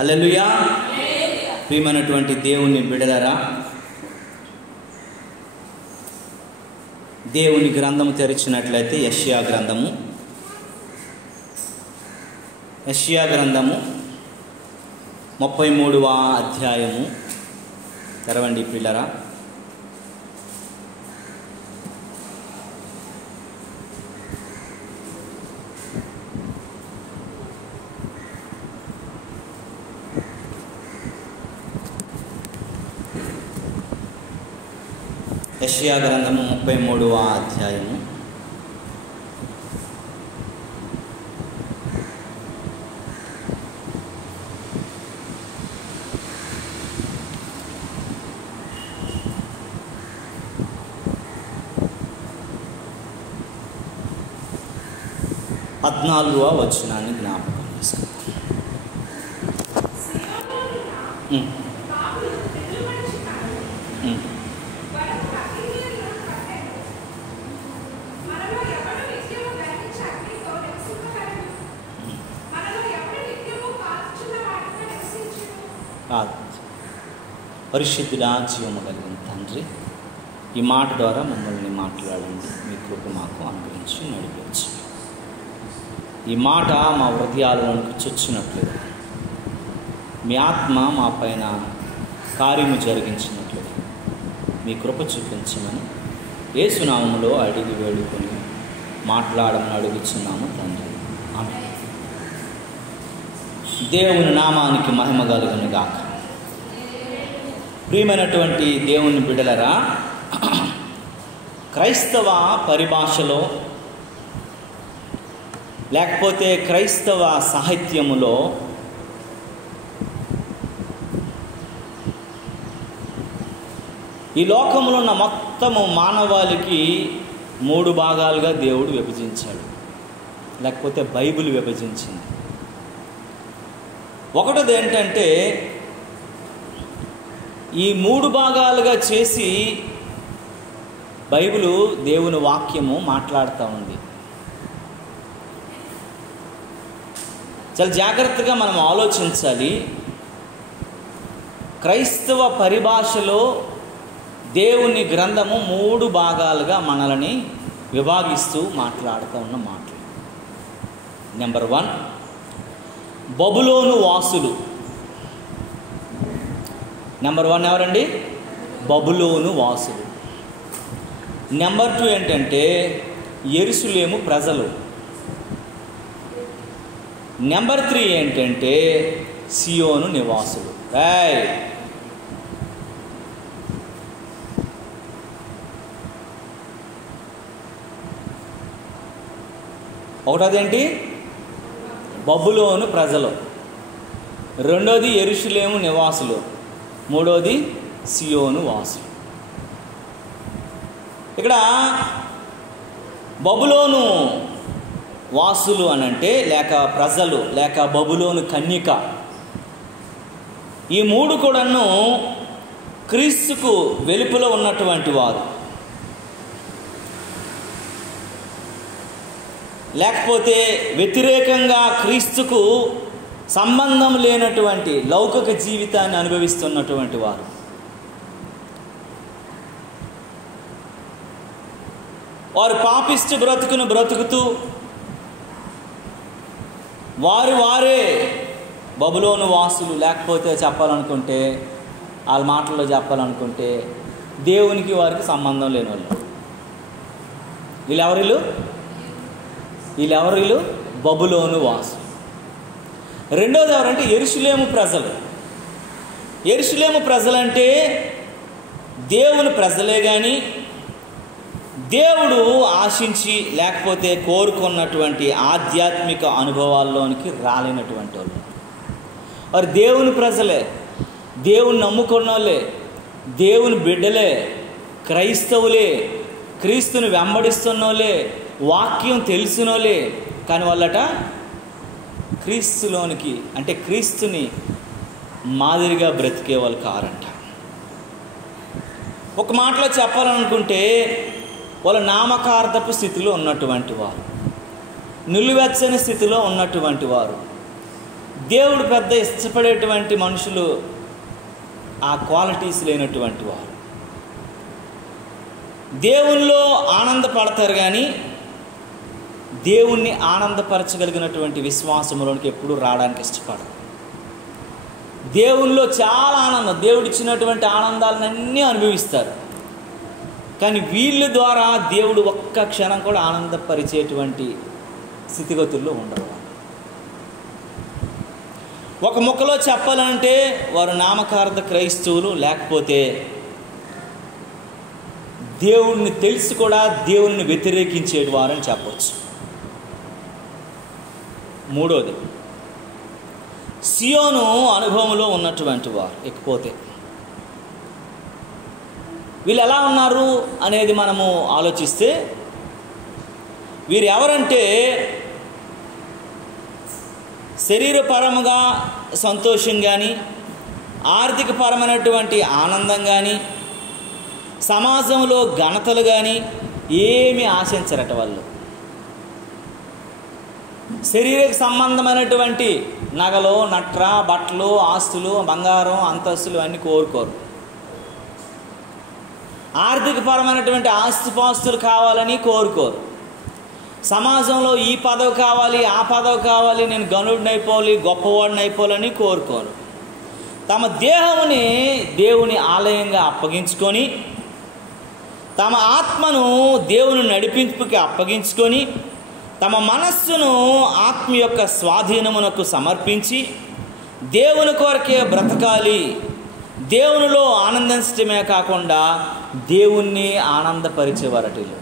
హల్లెలూయా. ప్రియమైనటువంటి దేవుని బిడ్డలారా, దేవుని గ్రంథము తెరిచినట్లయితే యెషయా గ్రంథము 33వ అధ్యాయము తెరవండి పిల్లరా. యెషయా గ్రంథము 33వ అధ్యాయము 14వ వచనాన్ని జ్ఞాపకం చేసుకుంటాం. పరిశుద్ధుడా, జీవము కలిగిన తండ్రి, ఈ మాట ద్వారా మమ్మల్ని మాట్లాడండి. మీ కృప మాకు అనుగ్రహించి నడిపించు. ఈ మాట మా హృదయాలకు చొచ్చినట్లుగా, మీ ఆత్మ మా పైన కార్యము జరిగించినట్లుగా మీ కృప చూపించమని యేసు నామములో అడిగి వేడుకొని మాట్లాడమని అడుగుచున్నాము తండ్రి. ఆమేన్. దేవుని నామానికి మహిమ కలుగును గాక. ప్రియమైనటువంటి దేవుని బిడ్డలారా, క్రైస్తవ పరిభాషలో లేకపోతే క్రైస్తవ సాహిత్యములో ఈ లోకంలో ఉన్న మొత్తము మానవాళికి 3 భాగాలుగా దేవుడు విభజించాడు, లేకపోతే బైబిల్ విభజించింది. ఒకటిది ఏంటంటే, ఈ 3 భాగాలుగా చేసి బైబిలు దేవుని వాక్యము మాట్లాడుతూ ఉంది. చాలా జాగ్రత్తగా మనం ఆలోచించాలి. క్రైస్తవ పరిభాషలో దేవుని గ్రంథము 3 భాగాలుగా మనల్ని విభాగిస్తూ మాట్లాడుతూ ఉన్న మాటలు. నెంబర్ 1, బబులోను వాసులు. నెంబర్ 1 ఎవరండి? బబులోను వాసులు. నెంబర్ 2 ఏంటంటే యెరూషలేము ప్రజలు. నెంబర్ 3 ఏంటంటే సియోను నివాసులు. ఒకటోదేంటి? బబులోను ప్రజలు. రెండోది యెరూషలేము నివాసులు. మూడోది సియోను వాసులు. ఇక్కడ బబులోను వాసులు అనంటే, లేక ప్రజలు, లేక బబులోను కన్యక, ఈ 3 కూడాను క్రీస్తుకు వెలుపల ఉన్నటువంటి వారు, లేకపోతే వ్యతిరేకంగా క్రీస్తుకు సంబంధం లేనటువంటి లౌకిక జీవితాన్ని అనుభవిస్తున్నటువంటి వారు. వారు పాపిష్టి బ్రతుకును బ్రతుకుతూ వారే బబులోను వాసులు. లేకపోతే చెప్పాలనుకుంటే, వాళ్ళ మాటల్లో చెప్పాలనుకుంటే, దేవునికి వారికి సంబంధం లేని వాళ్ళు. వీళ్ళెవరు? బబులోను వాసులు. రెండోది ఎవరంటే యెరూషలేము ప్రజలు. యెరూషలేము ప్రజలంటే దేవుని ప్రజలే కానీ దేవుడు ఆశించి లేకపోతే కోరుకున్నటువంటి ఆధ్యాత్మిక అనుభవాల్లోనికి రాలేనటువంటి వాళ్ళు. వారు దేవుని ప్రజలే, దేవుని నమ్ముకున్న వాళ్ళే, దేవుని బిడ్డలే, క్రైస్తవులే, క్రీస్తుని వెంబడిస్తున్న వాళ్ళే, వాక్యం తెలిసిన వాళ్ళే. కానీ వాళ్ళట క్రీస్తులోనికి, అంటే క్రీస్తుని మాదిరిగా బ్రతికే వాళ్ళు కారంట. ఒక మాటలో చెప్పాలనుకుంటే, వాళ్ళు నామకార్థపు స్థితిలో ఉన్నటువంటి వారు, నిలువెచ్చని స్థితిలో ఉన్నటువంటి వారు, దేవుడు పెద్ద ఇష్టపడేటువంటి మనుషులు ఆ క్వాలిటీస్ లేనటువంటి వారు. దేవుల్లో ఆనందపడతారు కానీ దేవుణ్ణి ఆనందపరచగలిగినటువంటి విశ్వాసంలోనికి ఎప్పుడూ రావడానికి ఇష్టపడరు. దేవుల్లో చాలా ఆనందం, దేవుడిచ్చినటువంటి ఆనందాలన్నీ అనుభవిస్తారు. కానీ వీళ్ళ ద్వారా దేవుడు ఒక్క క్షణం కూడా ఆనందపరిచేటువంటి స్థితిగతుల్లో ఉండరు. ఒక ముక్కలో చెప్పాలంటే వారు నామకార్థ క్రైస్తవులు, లేకపోతే దేవుణ్ణి తెలిసి కూడా దేవుణ్ణి వ్యతిరేకించేటి వారని చెప్పవచ్చు. మూడోది, సియోను అనుభవంలో ఉన్నటువంటి వారు. ఇకపోతే వీళ్ళు ఎలా ఉన్నారు అనేది మనము ఆలోచిస్తే, వీరు ఎవరంటే శరీరపరముగా సంతోషం కానీ, ఆర్థికపరమైనటువంటి ఆనందం కానీ, సమాజంలో ఘనతలు కానీ ఏమీ ఆశించరట. వాళ్ళు శరీరక సంబంధమైనటువంటి నగలు, నట్ర, బట్టలు, ఆస్తులు, బంగారం, అంతస్తులు అన్నీ కోరుకోరు. ఆర్థికపరమైనటువంటి ఆస్తిపాస్తులు కావాలని కోరుకోరు. సమాజంలో ఈ పదవి కావాలి, ఆ పదవి కావాలి, నేను గనుడిని అయిపోవాలి, గొప్పవాడిని అయిపోవాలని కోరుకోరు. తమ దేహముని దేవుని ఆలయంగా అప్పగించుకొని, తమ ఆత్మను దేవుని నడిపింపుకి అప్పగించుకొని, తమ మనస్సును ఆత్మ యొక్క స్వాధీనమునకు సమర్పించి దేవుని కొరకే బ్రతకాలి, దేవునిలో ఆనందించడమే కాకుండా దేవుణ్ణి ఆనందపరిచేవారటిలు.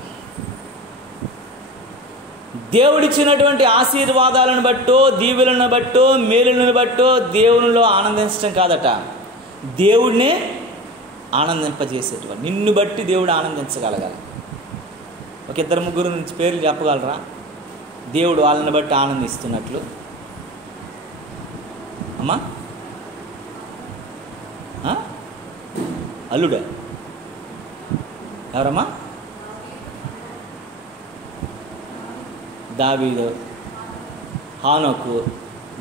దేవుడిచ్చినటువంటి ఆశీర్వాదాలను బట్టో, దీవెలను బట్టో, మేలులను బట్టో దేవునిలో ఆనందించడం కాదట, దేవుడినే ఆనందింపజేసేటువంటి. నిన్ను బట్టి దేవుడు ఆనందించగలగాలి. ఒక ఇద్దరు ముగ్గురు నుంచి పేర్లు చెప్పగలరా దేవుడు వాళ్ళని బట్టి ఆనందిస్తున్నట్లు? అమ్మా, అల్లుడా? ఎవరమ్మా? దావీదు, హానోకు.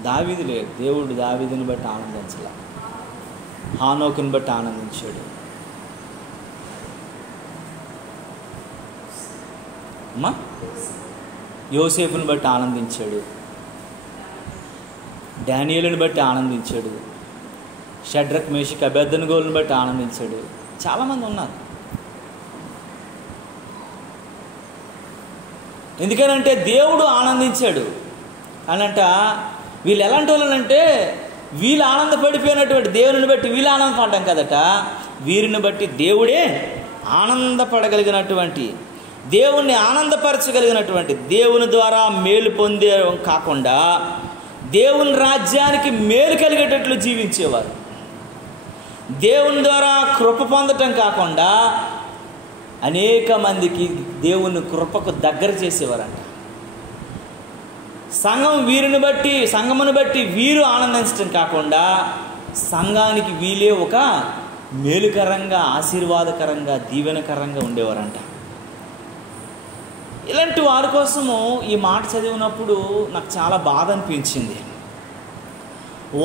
దావీదు లేదు, దేవుడు దావీదుని బట్టి ఆనందించలే, హానోకుని బట్టి ఆనందించాడు. అమ్మా, యోసేపుని బట్టి ఆనందించాడు, డానియేలుని బట్టి ఆనందించాడు, షడ్రక్, మేషక్, అబేద్నెగోలను బట్టి ఆనందించాడు. చాలామంది ఉన్నారు. ఎందుకనంటే దేవుడు ఆనందించాడు అనంట. వీళ్ళు ఎలాంటి వాళ్ళనంటే, వీళ్ళు ఆనందపడిపోయినటువంటి దేవుని బట్టి వీళ్ళు ఆనందపడ్డాం కదట, వీరిని బట్టి దేవుడే ఆనందపడగలిగినటువంటి, దేవుణ్ణి ఆనందపరచగలిగినటువంటి, దేవుని ద్వారా మేలు పొందే కాకుండా దేవుని రాజ్యానికి మేలు కలిగేటట్లు జీవించేవారు. దేవుని ద్వారా కృప పొందటం కాకుండా అనేక మందికి దేవుని కృపకు దగ్గర చేసేవారంట. సంఘమును బట్టి వీరు ఆనందించడం కాకుండా సంఘానికి వీలే ఒక మేలుకరంగా, ఆశీర్వాదకరంగా, దీవెనకరంగా ఉండేవారంట. ఇలాంటి వారి కోసము ఈ మాట చదివినప్పుడు నాకు చాలా బాధ అనిపించింది.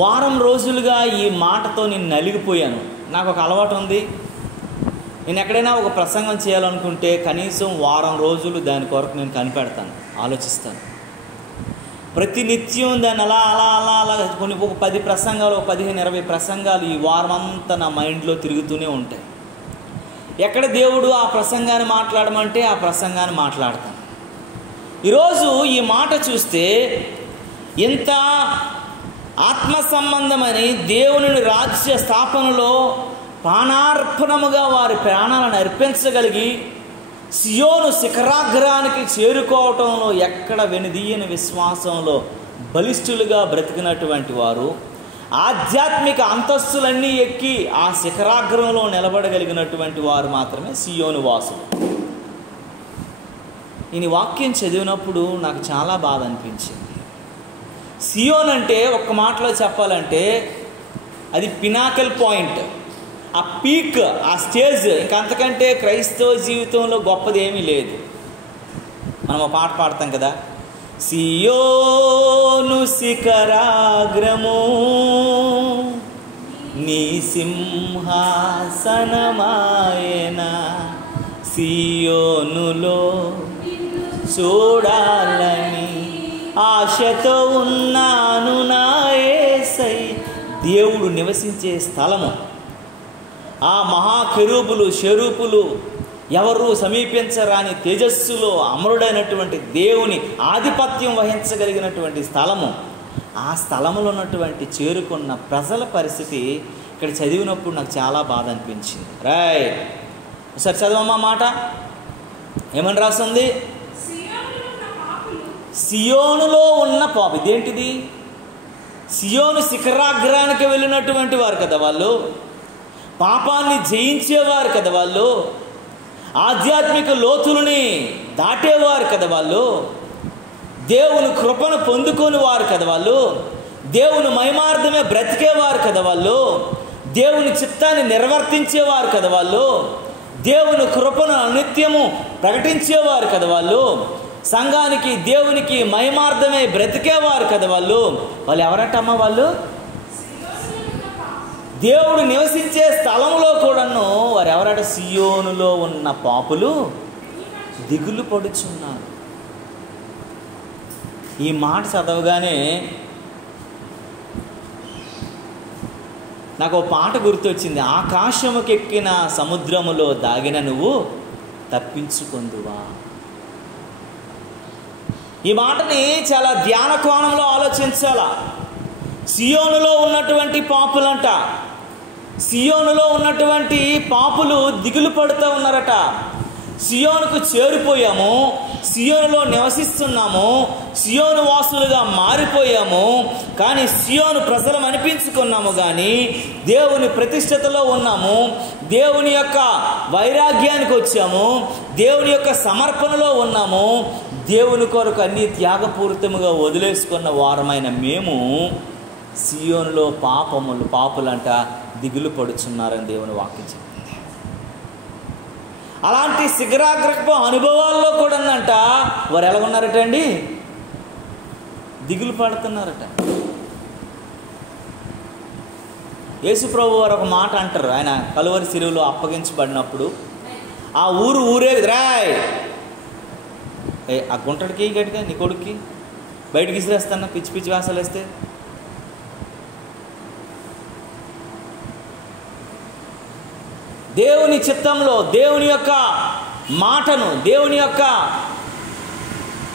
వారం రోజులుగా ఈ మాటతో నేను నలిగిపోయాను. నాకు ఒక అలవాటు ఉంది, నేను ఎక్కడైనా ఒక ప్రసంగం చేయాలనుకుంటే కనీసం వారం రోజులు దాని కొరకు నేను కనిపెడతాను, ఆలోచిస్తాను. ప్రతినిత్యం దాన్ని అలా అలా అలా అలా కొన్ని ఒక 10 ప్రసంగాలు, 15-20 ప్రసంగాలు ఈ వారం అంతా నా మైండ్లో తిరుగుతూనే ఉంటాయి. ఎక్కడ దేవుడు ఆ ప్రసంగాన్ని మాట్లాడమంటే ఆ ప్రసంగాన్ని మాట్లాడతాను. ఈరోజు ఈ మాట చూస్తే ఇంత ఆత్మ సంబంధమని దేవుని రాజ్య స్థాపనలో ప్రాణార్పణముగా వారి ప్రాణాలను అర్పించగలిగి సియోను శిఖరాగ్రానికి చేరుకోవటంలో ఎక్కడ వెనుదీయని విశ్వాసంలో బలిష్ఠులుగా బ్రతికినటువంటి వారు, ఆధ్యాత్మిక అంతస్తులన్నీ ఎక్కి ఆ శిఖరాగ్రంలో నిలబడగలిగినటువంటి వారు మాత్రమే సియోను వాసులు. నేను వాక్యం చదివినప్పుడు నాకు చాలా బాధ అనిపించింది. సియోన్ అంటే ఒక్క మాటలో చెప్పాలంటే అది పినాకల్ పాయింట్, ఆ పీక్, ఆ స్టేజ్. ఇంకంతకంటే క్రైస్తవ జీవితంలో గొప్పది ఏమీ లేదు. మనం ఒక పాట పాడతాం కదా, సియోను శిఖరాగ్రము నీ సింహాసనమాయన, సియోనులో చూడాలని ఆశతో ఉన్నాను నా యేసయ్య. దేవుడు నివసించే స్థలము, ఆ మహాకెరూబులు షెరూపులు ఎవరు సమీపించరాని తేజస్సులో అమరుడైనటువంటి దేవుని ఆధిపత్యం వహించగలిగినటువంటి స్థలము. ఆ స్థలంలో ఉన్నటువంటి చేరుకున్న ప్రజల పరిస్థితి ఇక్కడ చదివినప్పుడు నాకు చాలా బాధ అనిపించింది. రైట్, ఒకసారి చదవమ్మా మాట. ఏమని రాస్తుంది? సియోనులో ఉన్న పాపు. ఇదేంటిది? సియోను శిఖరాగ్రానికి వెళ్ళినటువంటి వారు కదా వాళ్ళు, పాపాన్ని జయించేవారు కదా వాళ్ళు, ఆధ్యాత్మిక లోతులని దాటేవారు కదా వాళ్ళు, దేవుని కృపను పొందుకొని వారు కదా వాళ్ళు, దేవుని మహిమార్థమే బ్రతికేవారు కదా వాళ్ళు, దేవుని చిత్తాన్ని నిర్వర్తించేవారు కదా వాళ్ళు, దేవుని కృపను నిత్యము ప్రకటించేవారు కదా వాళ్ళు, సంఘానికి దేవునికి మహిమార్థమే బ్రతికేవారు కదా వాళ్ళు. వాళ్ళు ఎవరటమ్మ? వాళ్ళు దేవుడు నివసించే స్థలంలో కూడాను వారు ఎవరట? సియోనులో ఉన్న పాపులు దిగులు పడుచున్నారు. ఈ మాట చదవగానే నాకు ఒక పాట గుర్తొచ్చింది. ఆకాశముకెక్కిన సముద్రములో దాగిన నువ్వు తప్పించుకొందువా. ఈ మాటని చాలా ధ్యాన కోణంలో ఆలోచించాలా. సియోనులో ఉన్నటువంటి పాపులంట, సియోనులో ఉన్నటువంటి పాపులు దిగులు పడుతూ ఉన్నారట. సియోనుకు చేరిపోయాము, సియోనులో నివసిస్తున్నాము, సియోను వాసులుగా మారిపోయాము, కానీ సియోను ప్రజలం అనిపించుకున్నాము, కానీ దేవుని ప్రతిష్టతలో ఉన్నాము, దేవుని యొక్క వైరాగ్యానికి వచ్చాము, దేవుని యొక్క సమర్పణలో ఉన్నాము, దేవుని కొరకు అన్ని త్యాగపూరితముగా వదిలేసుకున్న వారమైన మేము సియోనులో పాపులంట దిగులు పడుచున్నారని దేవుని వాక్యం చెప్తుంది. అలాంటి శిఖరాగ్రహపు అనుభవాల్లో కూడా అంట వారు ఎలా ఉన్నారట అండి? దిగులు పడుతున్నారట. యేసు ప్రభు వారు ఒక మాట అంటారు. ఆయన కలువరి శిలువలో అప్పగించబడినప్పుడు ఆ ఊరే రాయ్ ఆ గుంటడికి గట్టిగా నీ కొడుక్కి బయటకి విసిరేస్తాను, పిచ్చి పిచ్చి వేసాలు వేస్తే. దేవుని చిత్తంలో దేవుని యొక్క మాటను, దేవుని యొక్క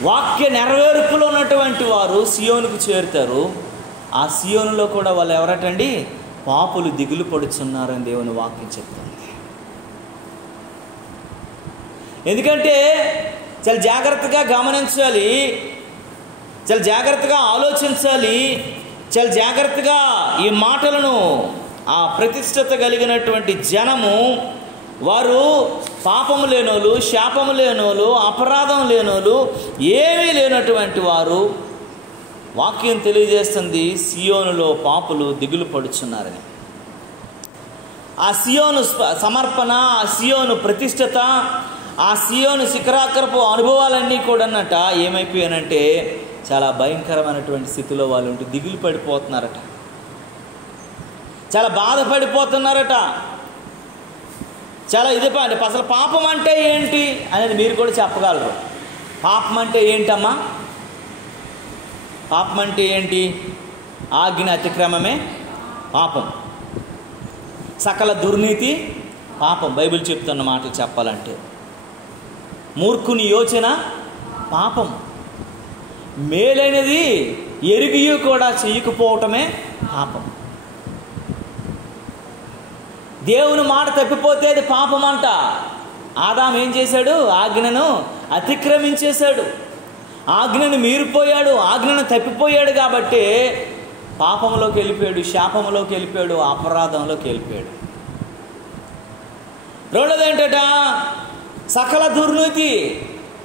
వాక్య నెరవేర్పులో ఉన్నటువంటి వారు సియోనుకు చేరుతారు. ఆ సియోనులో కూడా వాళ్ళు ఎవరటండి? పాపులు దిగులు పడుచున్నారని దేవుని వాక్యం చెప్తుంది. ఎందుకంటే చాలా జాగ్రత్తగా గమనించాలి, చాలా జాగ్రత్తగా ఆలోచించాలి, చాలా జాగ్రత్తగా ఈ మాటలను ఆ ప్రతిష్టత కలిగినటువంటి జనము, వారు పాపము లేనోళ్ళు, శాపము లేనోళ్ళు, అపరాధం లేనోళ్ళు, ఏమీ లేనటువంటి వారు. వాక్యం తెలియజేస్తుంది సియోనులో పాపులు దిగులు పడుచున్నారని. ఆ సియోను సమర్పణ, ఆ సియోను ప్రతిష్టత, ఆ సియోను శిఖరాగ్రపు అనుభవాలన్నీ కూడా అన్నట ఏమైపోయానంటే చాలా భయంకరమైనటువంటి స్థితిలో వాళ్ళు ఉంటే దిగులు పడిపోతున్నారట, చాలా బాధపడిపోతున్నారట, చాలా అసలు పాపం అంటే ఏంటి అనేది మీరు కూడా చెప్పగలరు. పాపం అంటే ఏంటమ్మా? పాపం అంటే ఏంటి? ఆజ్ఞ అతిక్రమమే పాపం, సకల దుర్నీతి పాపం. బైబిల్ చెప్తున్న మాటలు చెప్పాలంటే మూర్ఖుని యోచన పాపం, మేలైనది ఎరిగి కూడా చెయ్యకపోవటమే పాపం. దేవుని మాట తప్పిపోతే అది పాపం అంట. ఆదాం ఏం చేశాడు? ఆజ్ఞను అతిక్రమించేశాడు, ఆజ్ఞను మీరిపోయాడు, ఆజ్ఞను తప్పిపోయాడు. కాబట్టి పాపంలోకి వెళ్ళిపోయాడు, శాపంలోకి వెళ్ళిపోయాడు, అపరాధంలోకి వెళ్ళిపోయాడు. రెండోది ఏంటట? సకల దుర్నీతి.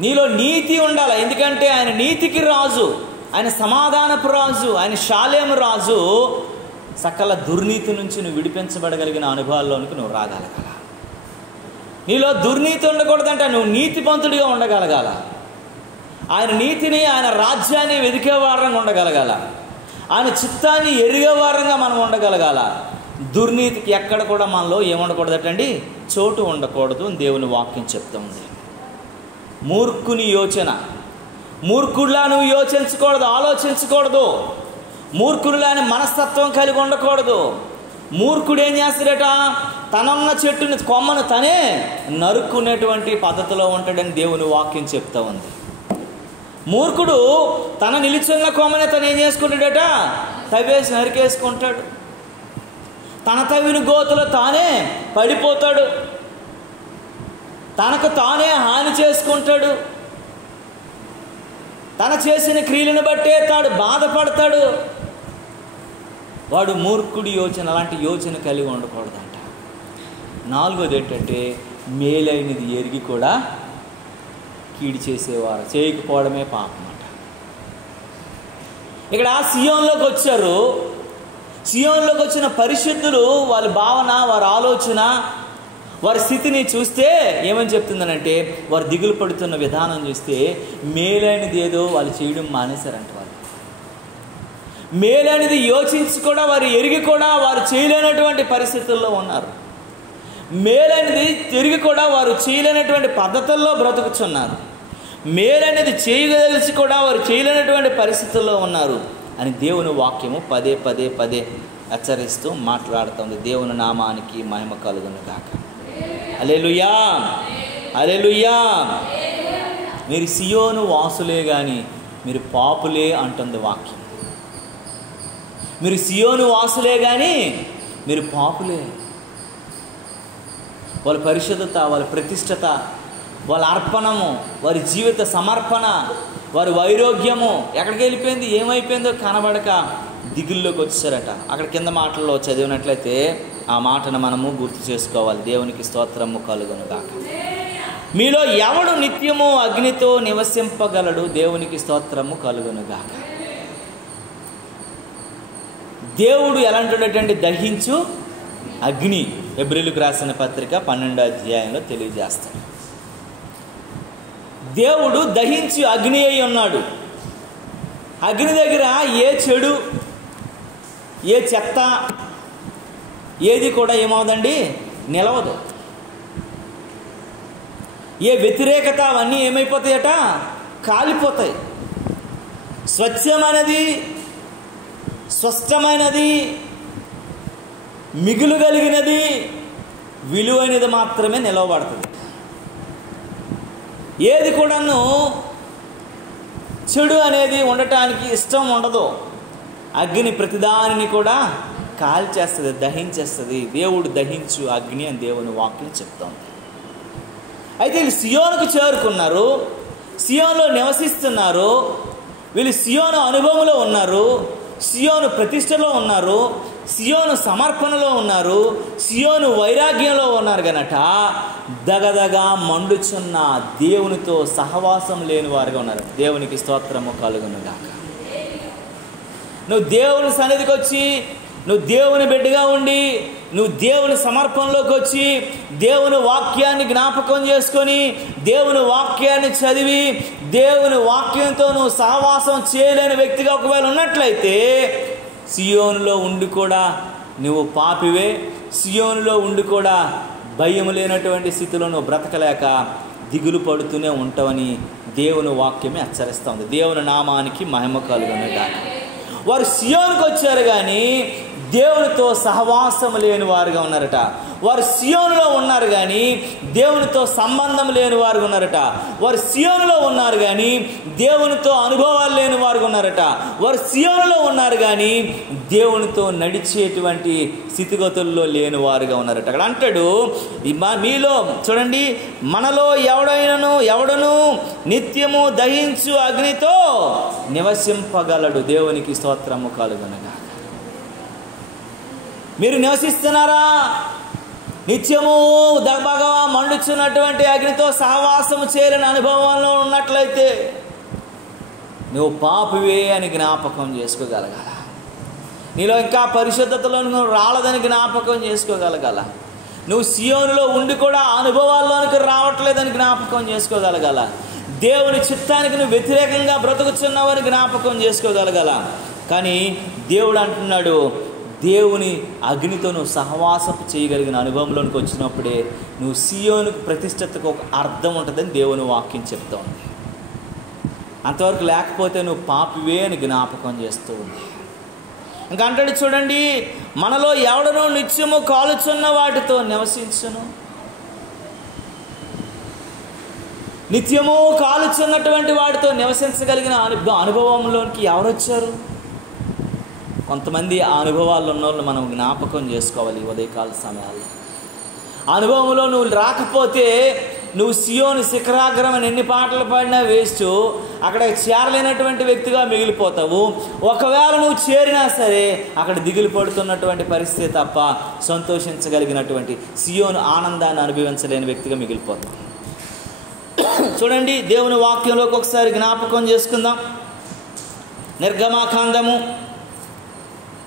నీలో నీతి ఉండాలి, ఎందుకంటే ఆయన నీతికి రాజు, ఆయన సమాధానపు రాజు, ఆయన షాలేము రాజు. సకల దుర్నీతి నుంచి నువ్వు విడిపించబడగలిగిన అనుభవాల్లోనికి నువ్వు రాగలగాల. నీలో దుర్నీతి ఉండకూడదంట, నువ్వు నీతిపంతుడిగా ఉండగలగాల. ఆయన నీతిని, ఆయన రాజ్యాన్ని వెదికే వారంగా ఉండగలగాల. ఆయన చిత్తాన్ని ఎరిగే వారంగా మనం ఉండగలగాల. దుర్నీతికి ఎక్కడ కూడా మనలో ఏముండకూడదటండి, చోటు ఉండకూడదు. దేవుని వాక్యం చెప్తా ఉంది. మూర్ఖుని యోచన, మూర్ఖుడిలా నువ్వు యోచించకూడదు, ఆలోచించకూడదు. మూర్ఖుడిలాని మనస్తత్వం కలిగి ఉండకూడదు. మూర్ఖుడు ఏం చేస్తాడట, తనున్న చెట్టుని కొమ్మను తనే నరుక్కునేటువంటి పద్ధతిలో ఉంటాడని దేవుని వాక్యం చెప్తా ఉంది. మూర్ఖుడు తన నిలుచున్న కొమ్మనే తను ఏం చేసుకుంటాడట, తవ్వేసి నరికేసుకుంటాడు. తన తవ్విన గోతులో తానే పడిపోతాడు, తనకు తానే హాని చేసుకుంటాడు. తన చేసిన క్రియలను బట్టే తాడు బాధపడతాడు. వాడు మూర్ఖుడి యోచన, అలాంటి యోచన కలిగి ఉండకూడదంట. నాలుగోది ఏంటంటే, మేలైనది ఎరిగి కూడా కీడి చేసేవారు, చేయకపోవడమే పాపం అంట. ఇక్కడ సియోన్లోకి వచ్చారు. సియోన్లోకి వచ్చిన పరిశుద్ధులు వాళ్ళ భావన, వారి ఆలోచన, వారి స్థితిని చూస్తే ఏమని చెప్తుందనంటే, వారు దిగులు పడుతున్న విధానం చూస్తే మేలైనది ఏదో వాళ్ళు చేయడం మానేశారంట. వాళ్ళు మేలైనది యోచించి కూడా, వారు ఎరిగి కూడా వారు చేయలేనటువంటి పరిస్థితుల్లో ఉన్నారు. మేలైనది తిరిగి కూడా వారు చేయలేనటువంటి పద్ధతుల్లో బ్రతుకుతున్నారు. మేలైనది చేయగలిసి కూడా వారు చేయలేనటువంటి పరిస్థితుల్లో ఉన్నారు అని దేవుని వాక్యము పదే పదే పదే హెచ్చరిస్తూ మాట్లాడుతుంది. దేవుని నామానికి మహిమ కలుగును గాక. హల్లెలూయా, హల్లెలూయా. మీరు సియోను వాసులే కానీ మీరు పాపులే అంటుంది వాక్యం. మీరు సియోను వాసులే కానీ మీరు పాపులే. వాళ్ళ పరిశుద్ధత, వాళ్ళ ప్రతిష్టత, వాళ్ళ అర్పణము, వారి జీవిత సమర్పణ, వారి వైరోగ్యము ఎక్కడికి వెళ్ళిపోయింది, ఏమైపోయిందో కనబడక దిగుల్లోకి వచ్చారట. అక్కడ కింద మాటల్లో చదివినట్లయితే ఆ మాటను మనము గుర్తు చేసుకోవాలి. దేవునికి స్తోత్రము కలుగును గాక. మీలో ఎవడు నిత్యము అగ్నితో నివసింపగలడు? దేవునికి స్తోత్రము కలుగును గాక. దేవుడు ఎలాంటి దహించు అగ్ని. హెబ్రీయులకు రాసిన పత్రిక 12వ అధ్యాయంలో తెలియజేస్తాడు. దేవుడు దహించి అగ్ని అయి ఉన్నాడు. అగ్ని దగ్గర ఏ చెడు, ఏ చెత్త, ఏది కూడా ఏమవుదండి, నిలవదు. ఏ వ్యతిరేకత, అవన్నీ ఏమైపోతాయట, కాలిపోతాయి. స్వచ్ఛమైనది, స్పష్టమైనది, మిగులు కలిగినది, విలువైనది మాత్రమే నిలవబడుతుంది. ఏది కూడాను చెడు అనేది ఉండటానికి ఇష్టం ఉండదు. అగ్ని ప్రతిదానిని కూడా కాల్చేస్తుంది, దహించేస్తుంది. దేవుడు దహించు అగ్ని అని దేవుని వాక్యం చెప్తోంది. అయితే వీళ్ళు సియోనుకు చేరుకున్నారు, సియోనులో నివసిస్తున్నారు, వీళ్ళు సియోను అనుభవంలో ఉన్నారు, సియోను ప్రతిష్టలో ఉన్నారు, సియోను సమర్పణలో ఉన్నారు, సియోను వైరాగ్యంలో ఉన్నారు గనట దగదగా మండుచున్న దేవునితో సహవాసం లేని వారుగా ఉన్నారు. దేవునికి స్తోత్రము కలుగును గాక. నువ్వు దేవుని సన్నిధికి వచ్చి, నువ్వు దేవుని బిడ్డగా ఉండి, నువ్వు దేవుని సమర్పణలోకి వచ్చి దేవుని వాక్యాన్ని జ్ఞాపకం చేసుకొని, దేవుని వాక్యాన్ని చదివి, దేవుని వాక్యంతో నువ్వు సహవాసం చేయలేని వ్యక్తిగా ఒకవేళ ఉన్నట్లయితే సియోనులో ఉండి కూడా నువ్వు పాపివే. సియోనులో ఉండి కూడా భయం లేనటువంటి స్థితిలో నువ్వు బ్రతకలేక దిగులు పడుతూనే ఉంటావని దేవుని వాక్యమే హెచ్చరిస్తుంది. దేవుని నామానికి మహిమ కలుగును గాక. వారు సియోనుకు వచ్చారు కానీ దేవునితో సహవాసం లేని వారుగా ఉన్నారట. వారు సియోనులో ఉన్నారు కానీ దేవునితో సంబంధం లేని వారుగా ఉన్నారట. వారు సియోనులో ఉన్నారు కానీ దేవునితో అనుభవాలు లేని వారుగా ఉన్నారట. వారు సియోనులో ఉన్నారు కానీ దేవునితో నడిచేటువంటి స్థితిగతుల్లో లేని వారుగా ఉన్నారట. అక్కడ అంటాడు, మీలో చూడండి, మనలో ఎవడను నిత్యము దహించు అగ్నితో నివసింపగలడు. దేవునికి స్తోత్రము కలుగునుగా. మీరు నివసిస్తున్నారా? నిత్యము దగబగా మండుచున్నటువంటి అగ్నితో సహవాసము చేయలేని అనుభవంలో ఉన్నట్లయితే నువ్వు పాపివే అని జ్ఞాపకం చేసుకోగలగాల. నీలో ఇంకా పరిశుద్ధతలో నువ్వు రాలేదని జ్ఞాపకం చేసుకోగలగాల. నువ్వు సియోనులో ఉండి కూడా అనుభవాల్లోనికి రావట్లేదని జ్ఞాపకం చేసుకోగలగాల. దేవుని చిత్తానికి నువ్వు వ్యతిరేకంగా బ్రతుకుతున్నావని జ్ఞాపకం చేసుకోగలగాల. కానీ దేవుడు అంటున్నాడు, దేవుని అగ్నితో నువ్వు సహవాసపు చేయగలిగిన అనుభవంలోనికి వచ్చినప్పుడే నువ్వు సియోనుకు ప్రతిష్టతకు ఒక అర్థం ఉంటుందని దేవుని వాక్యం చెప్తా ఉంది. అంతవరకు లేకపోతే నువ్వు పాపివే అని జ్ఞాపకం చేస్తూ ఉంది. ఇంకా అంటాడు చూడండి, మనలో ఎవడనో నిత్యము కాలుచున్న వాటితో నివసించును. నిత్యము కాలుచున్నటువంటి వాటితో నివసించగలిగిన అనుభవంలోనికి ఎవరొచ్చారు? కొంతమంది ఆ అనుభవాలు ఉన్న వాళ్ళు మనం జ్ఞాపకం చేసుకోవాలి. ఉదయకాల సమయాల్లో అనుభవంలో నువ్వు రాకపోతే నువ్వు సియోను శిఖరాగ్రం అని ఎన్ని పాటలు పాడినా వేస్ట్, అక్కడ చేరలేనటువంటి వ్యక్తిగా మిగిలిపోతావు. ఒకవేళ నువ్వు చేరినా సరే అక్కడ దిగులు పడుతున్నటువంటి పరిస్థితి తప్ప సంతోషించగలిగినటువంటి సియోను ఆనందాన్ని అనుభవించలేని వ్యక్తిగా మిగిలిపోతావు. చూడండి, దేవుని వాక్యంలోకి ఒకసారి జ్ఞాపకం చేసుకుందాం.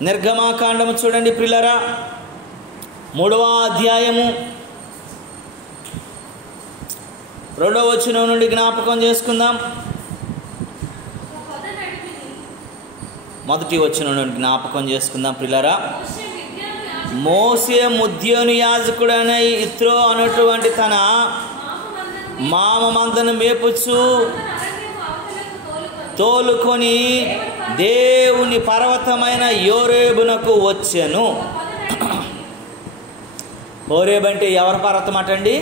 నిర్గమాకాండము చూడండి ప్రియులారా, 3వ అధ్యాయము 2వ వచనం నుండి జ్ఞాపకం చేసుకుందాం. 1వ వచనం నుండి జ్ఞాపకం చేసుకుందాం ప్రియులారా. మోషే మిద్యాను యాజకుడైన యిత్రో అన్నటువంటి తన మామ మందను మేపుచు తోలుకొని దేవుని పర్వతమైన యోరేబునకు వచ్చెను. హోరేబు అంటే ఎవరి పర్వతం అటండి?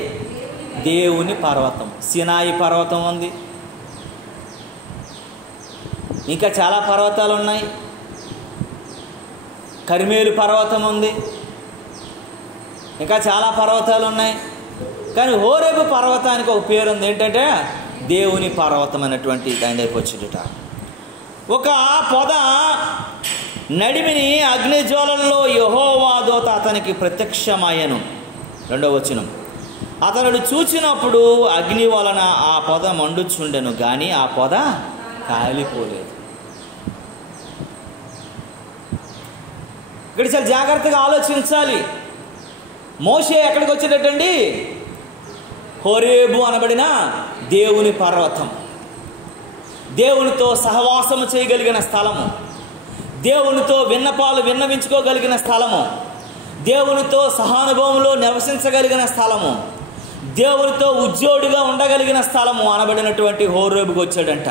దేవుని పర్వతం. సినాయి పర్వతం ఉంది, ఇంకా చాలా పర్వతాలు ఉన్నాయి. కర్మేలు పర్వతం ఉంది, ఇంకా చాలా పర్వతాలు ఉన్నాయి. కానీ హోరేబు పర్వతానికి ఒక పేరు ఉంది, ఏంటంటే దేవుని పర్వతం అనేటువంటి దాని దగ్గరికి వచ్చేట. ఒక పొద నడిమిని అగ్నిజ్వాలల్లో యెహోవా దూత అతనికి ప్రత్యక్షమయ్యను. 2వ వచనం, అతడు చూచినప్పుడు అగ్ని వలన ఆ పొద మండుచుండెను, కానీ ఆ పొద కాలిపోలేదు. ఇక్కడ చాలా జాగ్రత్తగా ఆలోచించాలి. మోషే ఎక్కడికి వచ్చేటట్టండి? హోరేబు అనబడిన దేవుని పర్వతం, దేవునితో సహవాసము చేయగలిగిన స్థలము, దేవునితో విన్నపాలు విన్నవించుకోగలిగిన స్థలము, దేవునితో సహానుభవంలో నివసించగలిగిన స్థలము, దేవునితో ఉద్యోగిగా ఉండగలిగిన స్థలము అనబడినటువంటి హోరేబుకి వచ్చాడంట.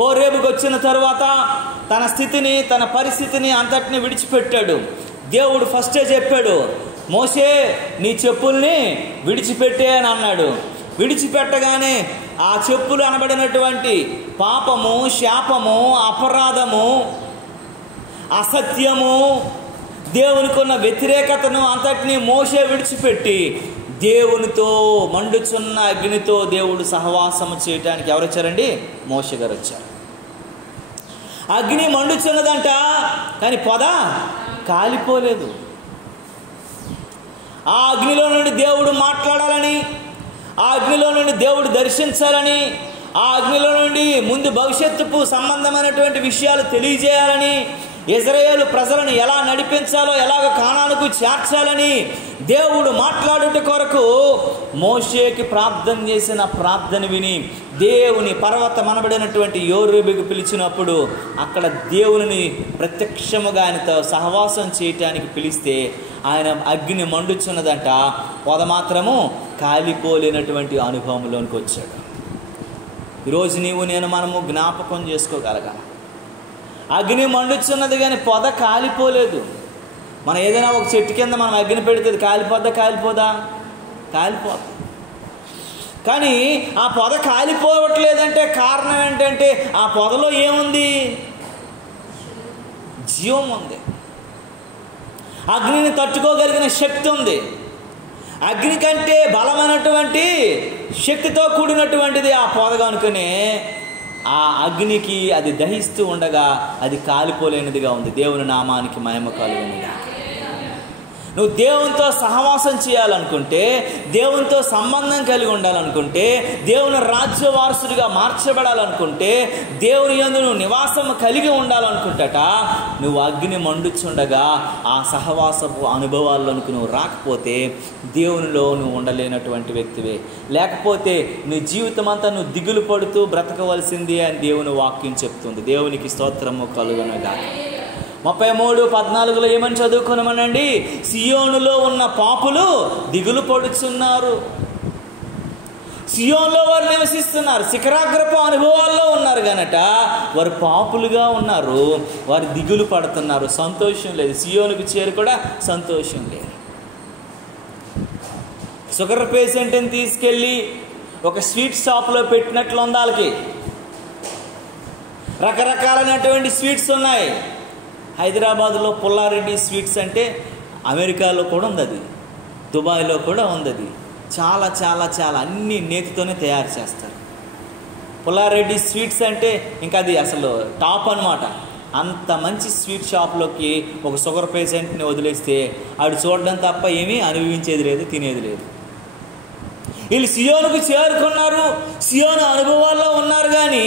హోరేబుకి వచ్చిన తర్వాత తన స్థితిని, తన పరిస్థితిని అంతటిని విడిచిపెట్టాడు. దేవుడు ఫస్టే చెప్పాడు, మోషే నీ చెప్పుల్ని విడిచిపెట్టే అని అన్నాడు. విడిచిపెట్టగానే ఆ చెప్పులు అనబడినటువంటి పాపము, శాపము, అపరాధము, అసత్యము, దేవునికి ఉన్న వ్యతిరేకతను అంతటినీ మోషే విడిచిపెట్టి దేవునితో మండుచున్న అగ్నితో దేవుడు సహవాసము చేయటానికి ఎవరు వచ్చారండి? మోషే గారు వచ్చారు. అగ్ని మండుచున్నదంట, కానీ పొద కాలిపోలేదు. ఆ అగ్నిలో నుండి దేవుడు మాట్లాడాలని, ఆ అగ్నిలో నుండి దేవుడు దర్శించాలని, ఆ అగ్నిలో నుండి ముందు భవిష్యత్తుకు సంబంధమైనటువంటి విషయాలు తెలియజేయాలని, ఇజ్రాయేలు ప్రజలను ఎలా నడిపించాలో, ఎలాగ కానానుకు చేర్చాలని దేవుడు మాట్లాడుట కొరకు మోషేకి ప్రార్థన చేసిన ప్రార్థన విని దేవుని పర్వతం అనబడినటువంటి యోరేబుకు పిలిచినప్పుడు అక్కడ దేవుని ప్రత్యక్షముగా ఆయనతో సహవాసం చేయటానికి పిలిస్తే ఆయన అగ్ని మండుచున్నదంట, పొద మాత్రము కాలిపోలేనటువంటి అనుభవంలోనికి వచ్చాడు. ఈరోజు మనము జ్ఞాపకం చేసుకోగలగాలి. అగ్ని మండుచున్నది కానీ పొద కాలిపోలేదు. మనం ఏదైనా ఒక చెట్టు కింద మనం అగ్ని పెడితే కాలిపోద్దా? కాలిపోద్ది. కానీ ఆ పొద కాలిపోవట్లేదంటే కారణం ఏంటంటే ఆ పొదలో ఏముంది? జీవం ఉంది. అగ్నిని తట్టుకోగలిగిన శక్తి ఉంది. అగ్ని కంటే బలమైనటువంటి శక్తితో కూడినటువంటిది ఆ పొద కనుకనే ఆ అగ్నికి అది దహిస్తూ ఉండగా అది కాలిపోలేనిదిగా ఉంది. దేవుని నామానికి మహిమ కలుగునుగా. నువ్వు దేవునితో సహవాసం చేయాలనుకుంటే, దేవునితో సంబంధం కలిగి ఉండాలనుకుంటే, దేవుని రాజ్య వారసుడిగా మార్చబడాలనుకుంటే, దేవుని యందు నువ్వు నివాసం కలిగి ఉండాలనుకుంటట, నువ్వు అగ్ని మండుచుండగా ఆ సహవాసపు అనుభవాల్లోనికి నువ్వు రాకపోతే దేవునిలో నువ్వు ఉండలేనటువంటి వ్యక్తివే. లేకపోతే నీ జీవితం అంతా నువ్వు దిగులు పడుతూ బ్రతకవలసింది అని దేవుని వాక్యం చెప్తుంది. దేవునికి స్తోత్రము కలుగునుగాక. 33:14 ఏమని చదువుకున్నామనండి? సియోనులో ఉన్న పాపులు దిగులు పడుచున్నారు. సియోన్లో వారు నివసిస్తున్నారు, శిఖరాగ్రపు అనుభవాల్లో ఉన్నారు గనట వారు పాపులుగా ఉన్నారు, వారు దిగులు పడుతున్నారు, సంతోషం లేదు. సియోనుకు చేరి కూడా సంతోషం లేదు. షుగర్ పేషెంట్ని తీసుకెళ్ళి ఒక స్వీట్ షాప్లో పెట్టినట్లు ఉంది. వాళ్ళకి రకరకాలైనటువంటి స్వీట్స్ ఉన్నాయి. హైదరాబాద్లో పుల్లారెడ్డి స్వీట్స్ అంటే అమెరికాలో కూడా ఉంది, అది దుబాయ్లో కూడా ఉంది. అది చాలా చాలా చాలా అన్ని నేతితోనే తయారు చేస్తారు. పుల్లారెడ్డి స్వీట్స్ అంటే ఇంకా అది అసలు టాప్ అన్నమాట. అంత మంచి స్వీట్ షాప్లోకి ఒక షుగర్ పేషెంట్ని వదిలేస్తే ఆడు చూడడం తప్ప ఏమీ అనుభవించేది లేదు, తినేది లేదు. వీళ్ళు సియోనుకు చేరుకున్నారు, సియోను అనుభవాల్లో ఉన్నారు, కానీ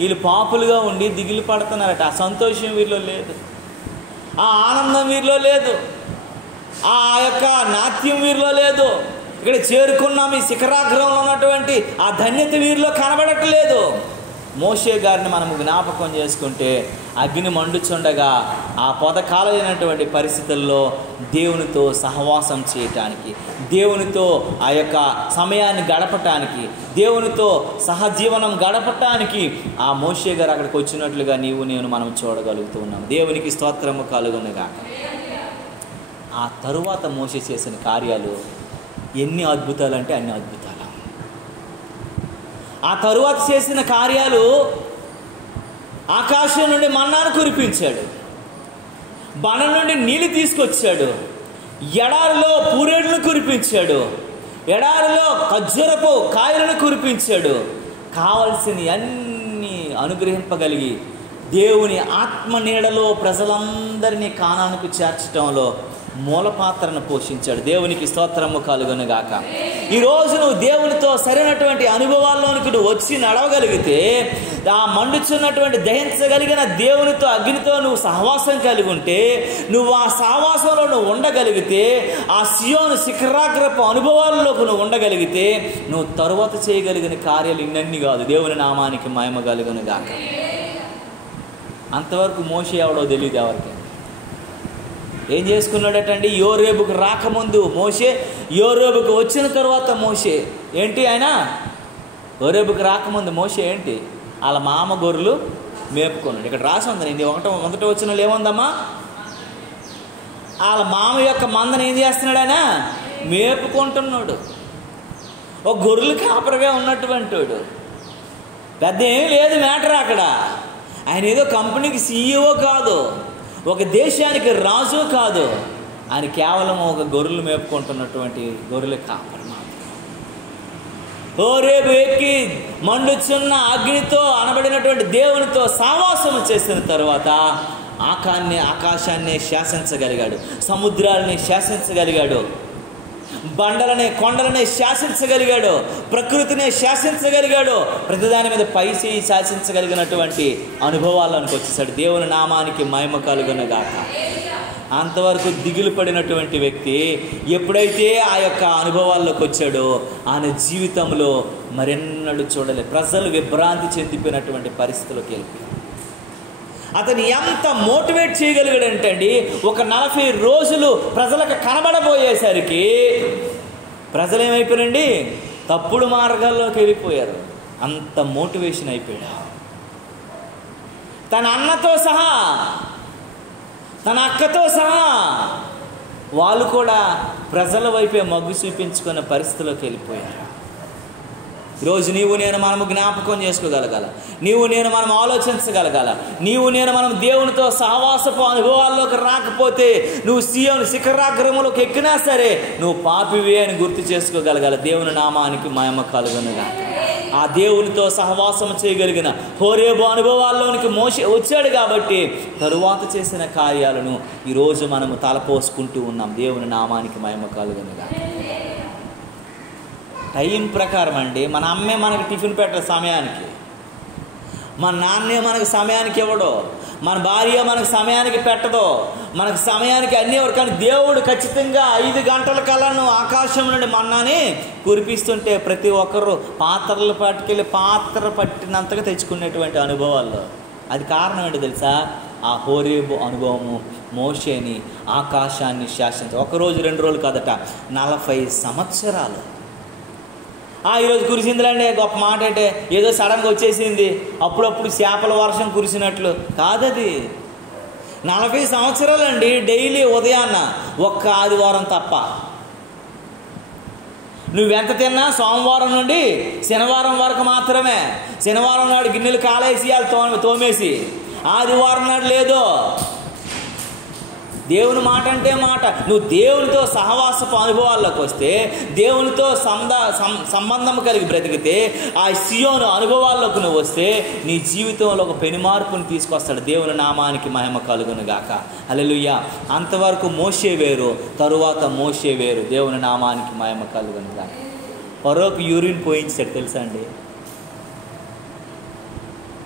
వీళ్ళు పాపులుగా ఉండి దిగులు పడుతున్నారట. ఆ సంతోషం వీరిలో లేదు, ఆ ఆనందం వీరిలో లేదు, ఆ యొక్క నాట్యం వీరిలో లేదు. ఇక్కడ చేరుకున్నాం, ఈ శిఖరాగ్రంలో ఉన్నటువంటి ఆ ధన్యత వీరిలో కనబడట్లేదు. మోషే గారిని మనము జ్ఞాపకం చేసుకుంటే అగ్ని మండుచుండగా ఆ పొదకాలైనటువంటి పరిస్థితుల్లో దేవునితో సహవాసం చేయటానికి, దేవునితో ఆ యొక్క సమయాన్ని గడపటానికి, దేవునితో సహజీవనం గడపటానికి ఆ మోషే గారు అక్కడికి వచ్చినట్లుగా నీవు నేను మనం చూడగలుగుతూ ఉన్నాం. దేవునికి స్తోత్రము కలుగునుగాక. ఆ తరువాత మోషే చేసిన కార్యాలు ఎన్ని అద్భుతాలు అంటే అన్ని అద్భుతాలు. ఆ తరువాత చేసిన కార్యాలు, ఆకాశం నుండి మన్నాను కురిపించాడు, బండ నుండి నీళ్ళు తీసుకొచ్చాడు, ఎడారిలో పూరేడును కురిపించాడు, ఎడారిలో ఖర్జూరపు కాయలను కురిపించాడు. కావలసిన అన్ని అనుగ్రహింపగలిగి దేవుని ఆత్మ నీడలో ప్రజలందరినీ కానానికి చేర్చడంలో మూల పాత్రను పోషించాడు. దేవునికి స్తోత్రము కలుగునుగాక. ఈరోజు నువ్వు దేవునితో సరైనటువంటి అనుభవాల్లోనికి నువ్వు వచ్చి నడవగలిగితే, ఆ మండుచున్నటువంటి దహించగలిగిన దేవునితో అగ్నితో నువ్వు సహవాసం కలిగి ఉంటే, నువ్వు ఆ సహవాసంలో నువ్వు ఉండగలిగితే, ఆ సియోను శిఖరాగ్రపు అనుభవాల్లోకి నువ్వు ఉండగలిగితే, నువ్వు తరువాత చేయగలిగిన కార్యాలు ఇన్నన్ని కాదు. దేవుని నామానికి మహిమ కలుగునుగాక. అంతవరకు మోషే ఎవడో తెలియదు ఎవరికి. ఏం చేసుకున్నాడటండి? యోరేబుకు రాకముందు మోషే, యోరేబుకు వచ్చిన తర్వాత మోషే ఏంటి? ఆయన యోరేబుకు రాకముందు మోషే ఏంటి? వాళ్ళ మామ గొర్రెలు మేపుకున్నాడు. ఇక్కడ రాసి ఉందండి, మొదట వచ్చిన వాళ్ళు ఏముందమ్మా? వాళ్ళ మామ యొక్క మందను ఏం చేస్తున్నాడు? ఆయన మేపుకుంటున్నాడు. ఒక గొర్రెలు కాపరిగా ఉన్నటువంటి వాడు. పెద్ద ఏం లేదు మ్యాటర్ అక్కడ. ఆయన ఏదో కంపెనీకి CEO కాదు, ఒక దేశానికి రాజు కాదు. ఆయన కేవలం ఒక గొర్రెలు మేపుకుంటున్నటువంటి గొర్రెల కాపరి మాత్రం. హోరేబు ఎక్కి మండుచున్న అగ్నితో అనబడినటువంటి దేవునితో సావాసము చేసిన తర్వాత ఆకాశాన్ని శాసించగలిగాడు, సముద్రాలని శాసించగలిగాడు, బండలనే కొండలనే శాసించగలిగాడు, ప్రకృతినే శాసించగలిగాడు, ప్రతిదాని మీద పైసి శాసించగలిగినటువంటి అనుభవాల్లోనికి వచ్చేసాడు. దేవుని నామానికి మహిమ కలుగునుగాక. అంతవరకు దిగులు పడినటువంటి వ్యక్తి ఎప్పుడైతే ఆ యొక్క అనుభవాల్లోకి వచ్చాడో ఆయన జీవితంలో మరెన్నడూ చూడలేదు. ప్రజలు విభ్రాంతి చెందిపోయినటువంటి పరిస్థితుల్లోకి వెళ్ళిపోయారు. అతను ఎంత మోటివేట్ చేయగలిగాడంటే అండి, ఒక 40 రోజులు ప్రజలకు కనబడబోయేసరికి ప్రజలు ఏమైపోయారండి? తప్పుడు మార్గాల్లోకి వెళ్ళిపోయారు. అంత మోటివేషన్ అయిపోయాడు. తన అన్నతో సహా, తన అక్కతో సహా వాళ్ళు కూడా ప్రజల వైపే మగ్గు చూపించుకున్న పరిస్థితిలోకి వెళ్ళిపోయారు. ఈరోజు నీవు నేను మనము జ్ఞాపకం చేసుకోగలగాల, నీవు నేను మనం ఆలోచించగలగాల. నీవు నేను మనం దేవునితో సహవాసపు అనుభవాల్లోకి రాకపోతే, నువ్వు సియోను శిఖరాగ్రములోకి ఎక్కినా సరే నువ్వు పాపివే అని గుర్తు చేసుకోగలగాల. దేవుని నామానికి మహిమ కలుగునుగాక. ఆ దేవునితో సహవాసం చేయగలిగిన హోరేబు అనుభవాల్లోనికి మోషే వచ్చాడు కాబట్టి తరువాత చేసిన కార్యాలను ఈరోజు మనము తలపోసుకుంటూ ఉన్నాం. దేవుని నామానికి మహిమ కలుగునుగా. టైం ప్రకారం అండి, మన అమ్మే మనకి టిఫిన్ పెట్టదు సమయానికి, మన నాన్నే మనకు సమయానికి ఇవ్వడు, మన భార్య మనకు సమయానికి పెట్టదు, మనకు సమయానికి అన్నీ ఇవ్వరు. కానీ దేవుడు ఖచ్చితంగా 5 గంటల కల్లాను ఆకాశం నుండి మన్నాని కురిపిస్తుంటే ప్రతి ఒక్కరు పాత్రలు పట్టుకెళ్ళి పాత్ర పట్టినంతగా తెచ్చుకునేటువంటి అనుభవాల్లో అది కారణం ఏంటో తెలుసా? ఆ హోరేబు అనుభవము మోషేని ఆకాశాన్ని శాసించ 1 రోజు 2 రోజులు కాదట, 40 సంవత్సరాలు. ఈరోజు కురిసిందిలండి గొప్ప మాట అంటే ఏదో సడన్గా వచ్చేసింది, అప్పుడప్పుడు చేపల వర్షం కురిసినట్లు కాదది. 40 సంవత్సరాలు అండి, డైలీ ఉదయాన్న ఒక్క ఆదివారం తప్ప. నువ్వెంత తిన్నా సోమవారం నుండి శనివారం వరకు మాత్రమే. శనివారం నాడు గిన్నెలు కాలేసి తోమేసి ఆదివారం నాడు లేదో. దేవుని మాట అంటే మాట. నువ్వు దేవునితో సహవాసపు అనుభవాల్లోకి వస్తే, దేవునితో సంబంధం కలిగి బ్రతికితే, ఆ సియోను అనుభవాల్లోకి నువ్వు వస్తే నీ జీవితంలో ఒక పెనుమార్పుని తీసుకొస్తాడు. దేవుని నామానికి మహిమ కలుగును గాక. హల్లెలూయా. అంతవరకు మోషే వేరు, తరువాత మోషే వేరు. దేవుని నామానికి మహిమ కలుగును గాక. ఫరోకి యూరిన్ పోయించాడు తెలుసా అండి?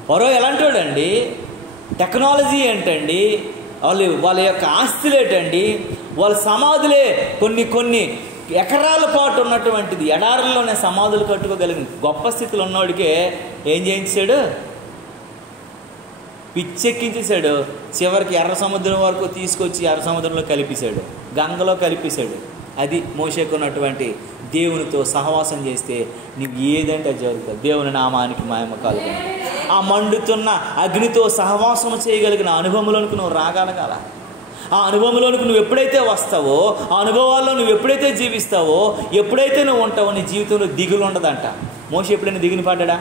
ఫరో ఎలాంటోడండి? టెక్నాలజీ ఏంటండి? వాళ్ళ యొక్క ఆస్తులేటండి, వాళ్ళ సమాధులే కొన్ని ఎకరాల పాటు ఉన్నటువంటిది. ఎడారుల్లోనే సమాధులు కట్టుకోగలిగిన గొప్ప స్థితిలో ఉన్నవాడికే ఏం చేయించాడు? పిచ్చెక్కించేశాడు. చివరికి ఎర్ర సముద్రం వరకు తీసుకొచ్చి ఎర్ర సముద్రంలో కలిపేశాడు, గంగలో కలిపేశాడు. అది మోషేకున్నటువంటి దేవునితో సహవాసం చేస్తే నీకు ఏదంటే జరుగుతుంది. దేవుని నామానికి మహిమ కలుగును. ఆ మండుతున్న అగ్నితో సహవాసం చేయగలిగిన అనుభవంలోనికి నువ్వు రాగలగాల. ఆ అనుభవంలోనికి నువ్వు ఎప్పుడైతే వస్తావో, ఆ అనుభవాల్లో నువ్వు ఎప్పుడైతే జీవిస్తావో, ఎప్పుడైతే నువ్వు ఉంటావో నీ జీవితంలో దిగులు ఉండదంట. మోషే ఎప్పుడైనా దిగులు పడ్డా?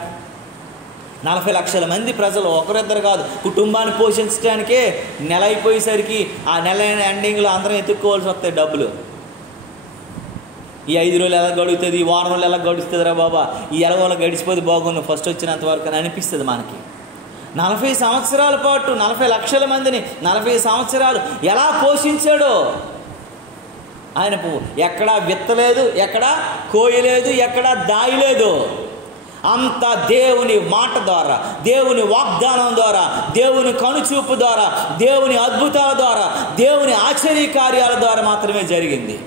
40 లక్షల మంది ప్రజలు, ఒకరిద్దరు కాదు, కుటుంబాన్ని పోషించడానికే నెల అయిపోయేసరికి ఆ నెల ఎండింగ్లో అందరం ఎత్తుక్కోవాల్సి వస్తాయి డబ్బులు. ఈ 5 రోజులు ఎలా గడుగుతుంది, ఈ వారం రోజులు ఎలా గడుస్తుందిరా బాబా, ఈ ఎలగోళ్ళ గడిచిపోతే బాగుండు ఫస్ట్ వచ్చినంత వరకు అని అనిపిస్తుంది మనకి. 40 సంవత్సరాల పాటు 40 లక్షల మందిని 40 సంవత్సరాలు ఎలా పోషించాడో ఆయన. ఎక్కడా విత్తలేదు, ఎక్కడా కోయలేదు, ఎక్కడా దాయలేదు. అంత దేవుని మాట ద్వారా, దేవుని వాగ్దానం ద్వారా, దేవుని కనుచూపు ద్వారా, దేవుని అద్భుతాల ద్వారా, దేవుని ఆశ్చర్య కార్యాల ద్వారా మాత్రమే జరిగింది.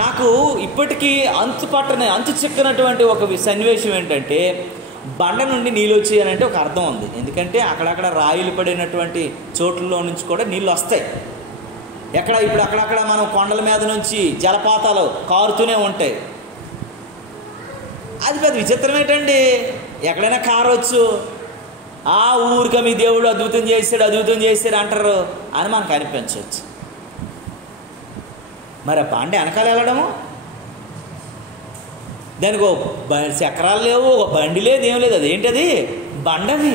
నాకు ఇప్పటికీ అంతు చిక్కనటువంటి ఒక సన్నివేశం ఏంటంటే, బండ నుండి నీళ్ళు వచ్చాయనంటే ఒక అర్థం ఉంది. ఎందుకంటే అక్కడక్కడ రాయిలు పడినటువంటి చోట్లలో నుంచి కూడా నీళ్ళు వస్తాయి. ఇప్పుడు అక్కడక్కడ మనం కొండల మీద నుంచి జలపాతాలు కారుతూనే ఉంటాయి. అది పెద్ద విచిత్రం ఏంటండి, ఎక్కడైనా కారవచ్చు. ఆ ఊరిక మీ దేవుడు అద్భుతం చేశాడు అంటారు అని మనకు అనిపించవచ్చు. మరి ఆ బండ వెనకాల వెళ్ళడము, దానికి చక్రాలు లేవు, ఒక బండి లేదు, ఏం లేదు. అదేంటది? బండది.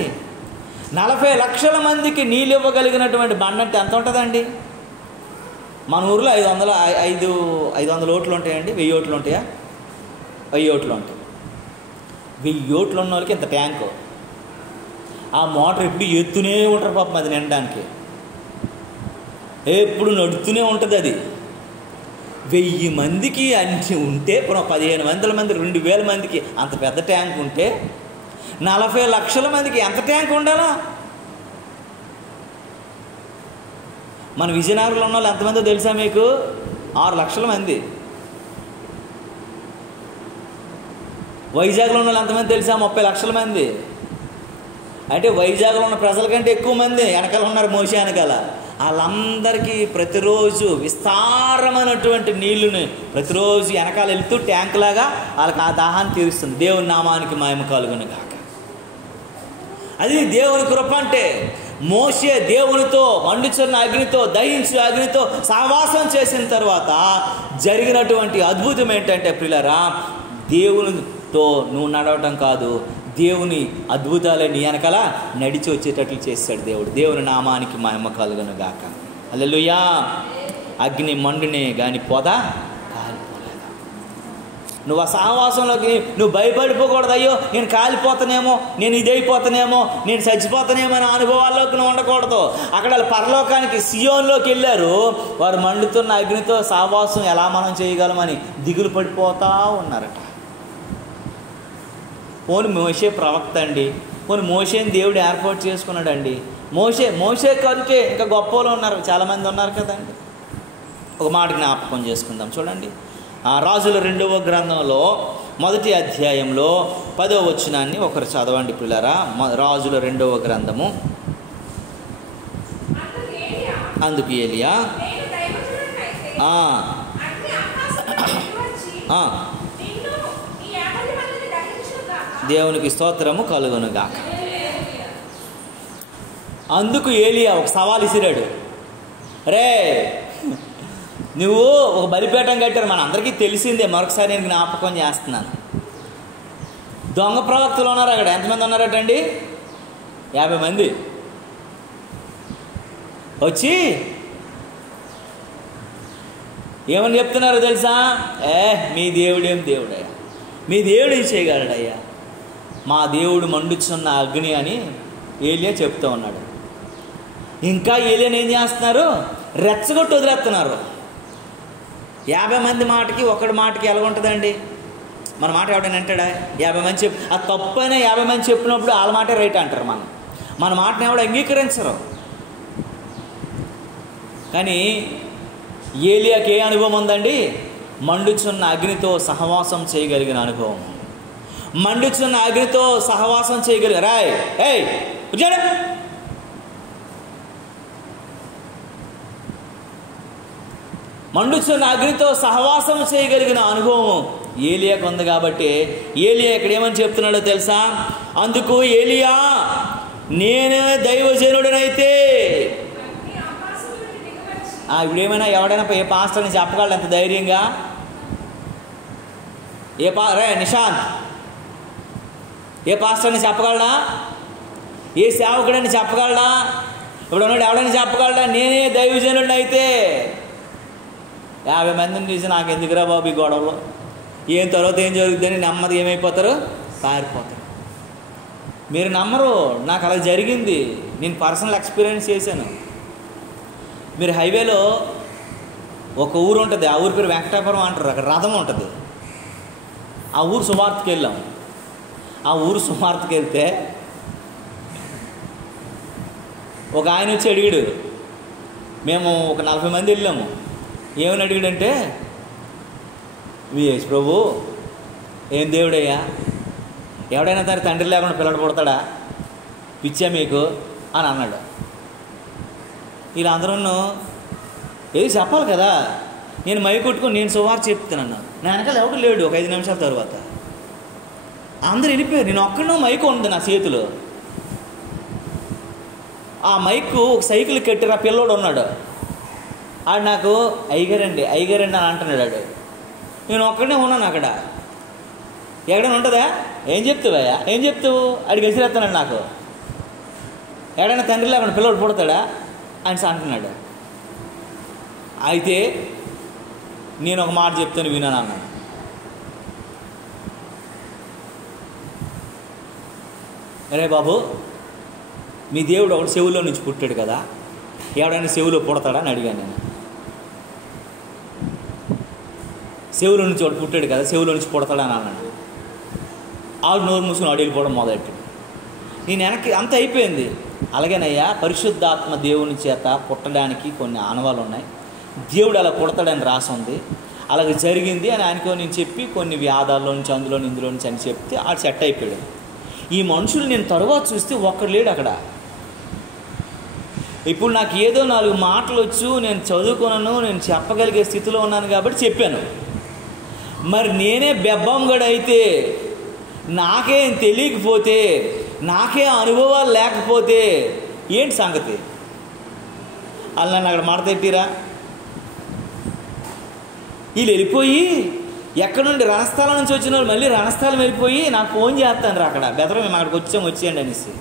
40 లక్షల మందికి నీళ్ళు ఇవ్వగలిగినటువంటి బండ అంటే ఎంత ఉంటుందండి? మన ఊరిలో 500 ఓట్లు ఉంటాయండి. 1000 ఓట్లు ఉంటాయా? 1000 ఓట్లు ఉంటాయి. 1000 ఓట్లు ఉన్న వాళ్ళకి ఇంత ట్యాంకు. ఆ మోటార్ ఎప్పుడు ఎత్తునే ఉంటారు పాపం, అది నిండడానికి ఎప్పుడు నడుస్తూనే ఉంటుంది. అది 1000 మందికి అన్ని ఉంటే, 1500 మంది 2000 మందికి అంత పెద్ద ట్యాంక్ ఉంటే, 40 లక్షల మందికి ఎంత ట్యాంక్ ఉండాలా? మన విజయనగరంలో ఉన్న వాళ్ళు ఎంతమందో తెలుసా మీకు? 6 లక్షల మంది. వైజాగ్లో ఉన్న వాళ్ళు ఎంతమంది తెలుసా? 30 లక్షల మంది. అంటే వైజాగ్లో ఉన్న ప్రజల కంటే ఎక్కువ మంది వెనకాల ఉన్నారు, మోషే వెనకాల. వాళ్ళందరికీ ప్రతిరోజు విస్తారమైనటువంటి నీళ్లుని ప్రతిరోజు వెనకాల వెళ్తూ ట్యాంక్ లాగా వాళ్ళకి ఆ దాహాన్ని తీరుస్తుంది. దేవుని నామానికి మహిమ కలుగును గాక. అది దేవుని కృప అంటే. మోషే దేవునితో మండుచున్న అగ్నితో, దహించు అగ్నితో సహవాసం చేసిన తర్వాత జరిగినటువంటి అద్భుతం ఏంటంటే ప్రియులారా, దేవునితో నువ్వు నడవటం కాదు, దేవుని అద్భుతాలే నీ వెనకాల నడిచి వచ్చేటట్లు చేస్తాడు దేవుడు. దేవుని నామానికి మహిమ కలుగును గాక. హల్లెలూయా. అగ్ని మండునే గాని పొద కాలిపోలేదా. నువ్వు ఆ సహవాసంలోకి నువ్వు భయపడిపోకూడదు. అయ్యో నేను కాలిపోతానేమో, నేను ఇదైపోతానేమో, నేను చచ్చిపోతానేమో అనే అనుభవాల్లోకి నువ్వు ఉండకూడదు. అక్కడ వాళ్ళు పరలోకానికి సియోన్లోకి వెళ్ళారు. వారు మండుతున్న అగ్నితో సహవాసం ఎలా మనం చేయగలమని దిగులు పడిపోతూ ఉన్నారట. పోనీ మోషే ప్రవక్త అండి, పోనీ మోషేని దేవుడు ఏర్పాటు చేసుకున్నాడండి. మోషే కనుకే ఇంకా గొప్ప వాళ్ళు ఉన్నారు, చాలామంది ఉన్నారు కదండి. ఒక మాట జ్ఞాపకం చేసుకుందాం. చూడండి, రాజుల 2వ గ్రంథంలో 1వ అధ్యాయంలో 10వ వచనాన్ని ఒకరు చదవండి పిల్లరా. రాజుల 2వ గ్రంథము. అందుకు ఏలియా దేవునికి స్తోత్రము కలుగునుగాక. అందుకు ఏలియా ఒక సవాల్ ఇసిరాడు. రే, నువ్వు ఒక బలిపీఠం కట్టారు, మన అందరికీ తెలిసిందే, మరొకసారి నేను జ్ఞాపకం చేస్తున్నాను. దొంగ ప్రవక్తలు ఉన్నారు అక్కడ. ఎంతమంది ఉన్నారటండి? 50 మంది వచ్చి ఏమని చెప్తున్నారు తెలుసా? మీ దేవుడేం దేవుడయ్యా, మీ దేవుడు ఏం చేయగలడయ్యా, మా దేవుడు మండుచున్న అగ్ని అని ఏలియా చెప్తూ ఉన్నాడు. ఇంకా ఏలియాని ఏం చేస్తున్నారు? రెచ్చగొట్టి వదిలేస్తున్నారు. 50 మంది మాటకి ఒకడి మాటకి ఎలా ఉంటుందండి? మన మాట ఎవడైనా అంటాడా? 50 మంది చెప్పు, అది తప్పు అయినా 50 మంది చెప్పినప్పుడు వాళ్ళ మాటే రైట్ అంటారు. మన మాటని ఎవడు అంగీకరించరు. కానీ ఏలియాకి ఏ అనుభవం ఉందండి? మండుచున్న అగ్నితో సహవాసం చేయగలిగిన అనుభవం. మండుచున్న అగ్నితో సహవాసం చేయగలిగిన కూర్చోండి. మండుచున్న అగ్నితో సహవాసం చేయగలిగిన అనుభవం ఏలియాకు ఉంది. కాబట్టి ఏలియా ఇక్కడ ఏమని చెప్తున్నాడో తెలుసా? అందుకు ఏలియా, నేను దైవజనుడనైతే, ఇప్పుడు ఏమైనా ఎవడైనా ఏ పాస్టర్ని చెప్పగలడు ఎంత ధైర్యంగా? నిశాంత్ ఏ పాస్టర్ని చెప్పగలడా? ఏ సేవకుడని చెప్పగలడా? ఇప్పుడు ఉన్నాడు ఎవడని చెప్పగలడా? నేనే దైవజనుడనైతే. 50 మందిని చూసి నాకు ఎందుకురా బాబు ఈ గొడవలో, ఏం తర్వాత ఏం జరుగుతుందని నెమ్మది ఏమైపోతారు? పారిపోతారు. మీరు నమ్మరు, నాకు అలా జరిగింది. నేను పర్సనల్ ఎక్స్పీరియన్స్ చేశాను. మీరు హైవేలో ఒక ఊరు ఉంటుంది, ఆ ఊరి పేరు వెంకటాపురం అంటారు. అక్కడ రథం ఉంటుంది. ఆ ఊరు సువార్తకి వెళ్ళాం. ఆ ఊరు సువార్తకి వెళ్తే ఒక ఆయన వచ్చి అడిగాడు. మేము ఒక 40 మంది వెళ్ళాము. ఏమని అడిగాడంటే, యేసు ప్రభు ఏం దేవుడయ్యా, ఎవడైనా తన తండ్రి లేకుండా పిల్లడు పుడతాడా, పిచ్చా మీకు అని అన్నాడు. వీళ్ళందరూ ఏది చెప్పాలి కదా. నేను మై కొట్టుకొని నేను సువార్త చెప్తున్నాను. నా వెనకాల ఎవడు లేడు. ఒక 5 నిమిషాల తర్వాత అందరూ వెళ్ళిపోయారు. నేను ఒక్కడో మైకు ఉంది నా చేతిలో. ఆ మైకు ఒక సైకిల్ కట్టిన పిల్లోడు ఉన్నాడు. ఆడు నాకు అయ్యగారండి అని అంటున్నాడు. ఆడు నేను ఒక్కడనే ఉన్నాను అక్కడ. ఎక్కడైనా ఉంటుందా? ఏం చెప్తావయ్యా, ఏం చెప్తావు? ఆడికి ఎసిరేస్తున్నాడు. నాకు ఎక్కడైనా తండ్రి లేకుండా పిల్లోడు పుడతాడా అని అంటున్నాడు. అయితే నేను ఒక మాట చెప్తాను వినాను అన్నాను. అరే బాబు, మీ దేవుడు ఒకటి చెవులో నుంచి పుట్టాడు కదా, ఎవడైనా చెవులో పుడతాడా అని అడిగాను నేను. చెవులో నుంచి వాడు పుట్టాడు కదా, చెవులో నుంచి పుడతాడా అని అన్నాడు. ఆవిడ నోరు మూసుకుని ఆడు వెళ్ళిపోవడం మొదలెట్టు. నేను వెనక్కి అంత అయిపోయింది. అలాగేనయ్యా, పరిశుద్ధాత్మ దేవుని చేత పుట్టడానికి కొన్ని ఆనవాళ్ళు ఉన్నాయి. దేవుడు అలా పుడతాడని రాసి ఉంది, అలాగే జరిగింది అని ఆయనకో నేను చెప్పి కొన్ని వ్యాధాల్లో నుంచి అందులో ఇందులో నుంచి అని చెప్తే ఆడు సెట్ అయిపోయాడు. ఈ మనుషులు నేను తరువాత చూస్తే ఒక్కడు లేడు అక్కడ. ఇప్పుడు నాకు ఏదో 4 మాటలు వచ్చు, నేను చదువుకున్నాను, నేను చెప్పగలిగే స్థితిలో ఉన్నాను కాబట్టి చెప్పాను. మరి నేనే బెబ్బంగడైతే, నాకేం తెలియకపోతే, నాకే అనుభవాలు లేకపోతే ఏంటి సంగతి? వాళ్ళు నన్ను అక్కడ మాడతెట్టిరా. వీళ్ళు వెళ్ళిపోయి ఎక్కడి నుండి రణస్థలం నుంచి వచ్చిన వాళ్ళు మళ్ళీ రణస్థలం వెళ్ళిపోయి నాకు ఫోన్ చేస్తాను రా, అక్కడ బెదరం మేము అక్కడికి వచ్చేయండి అనేసి.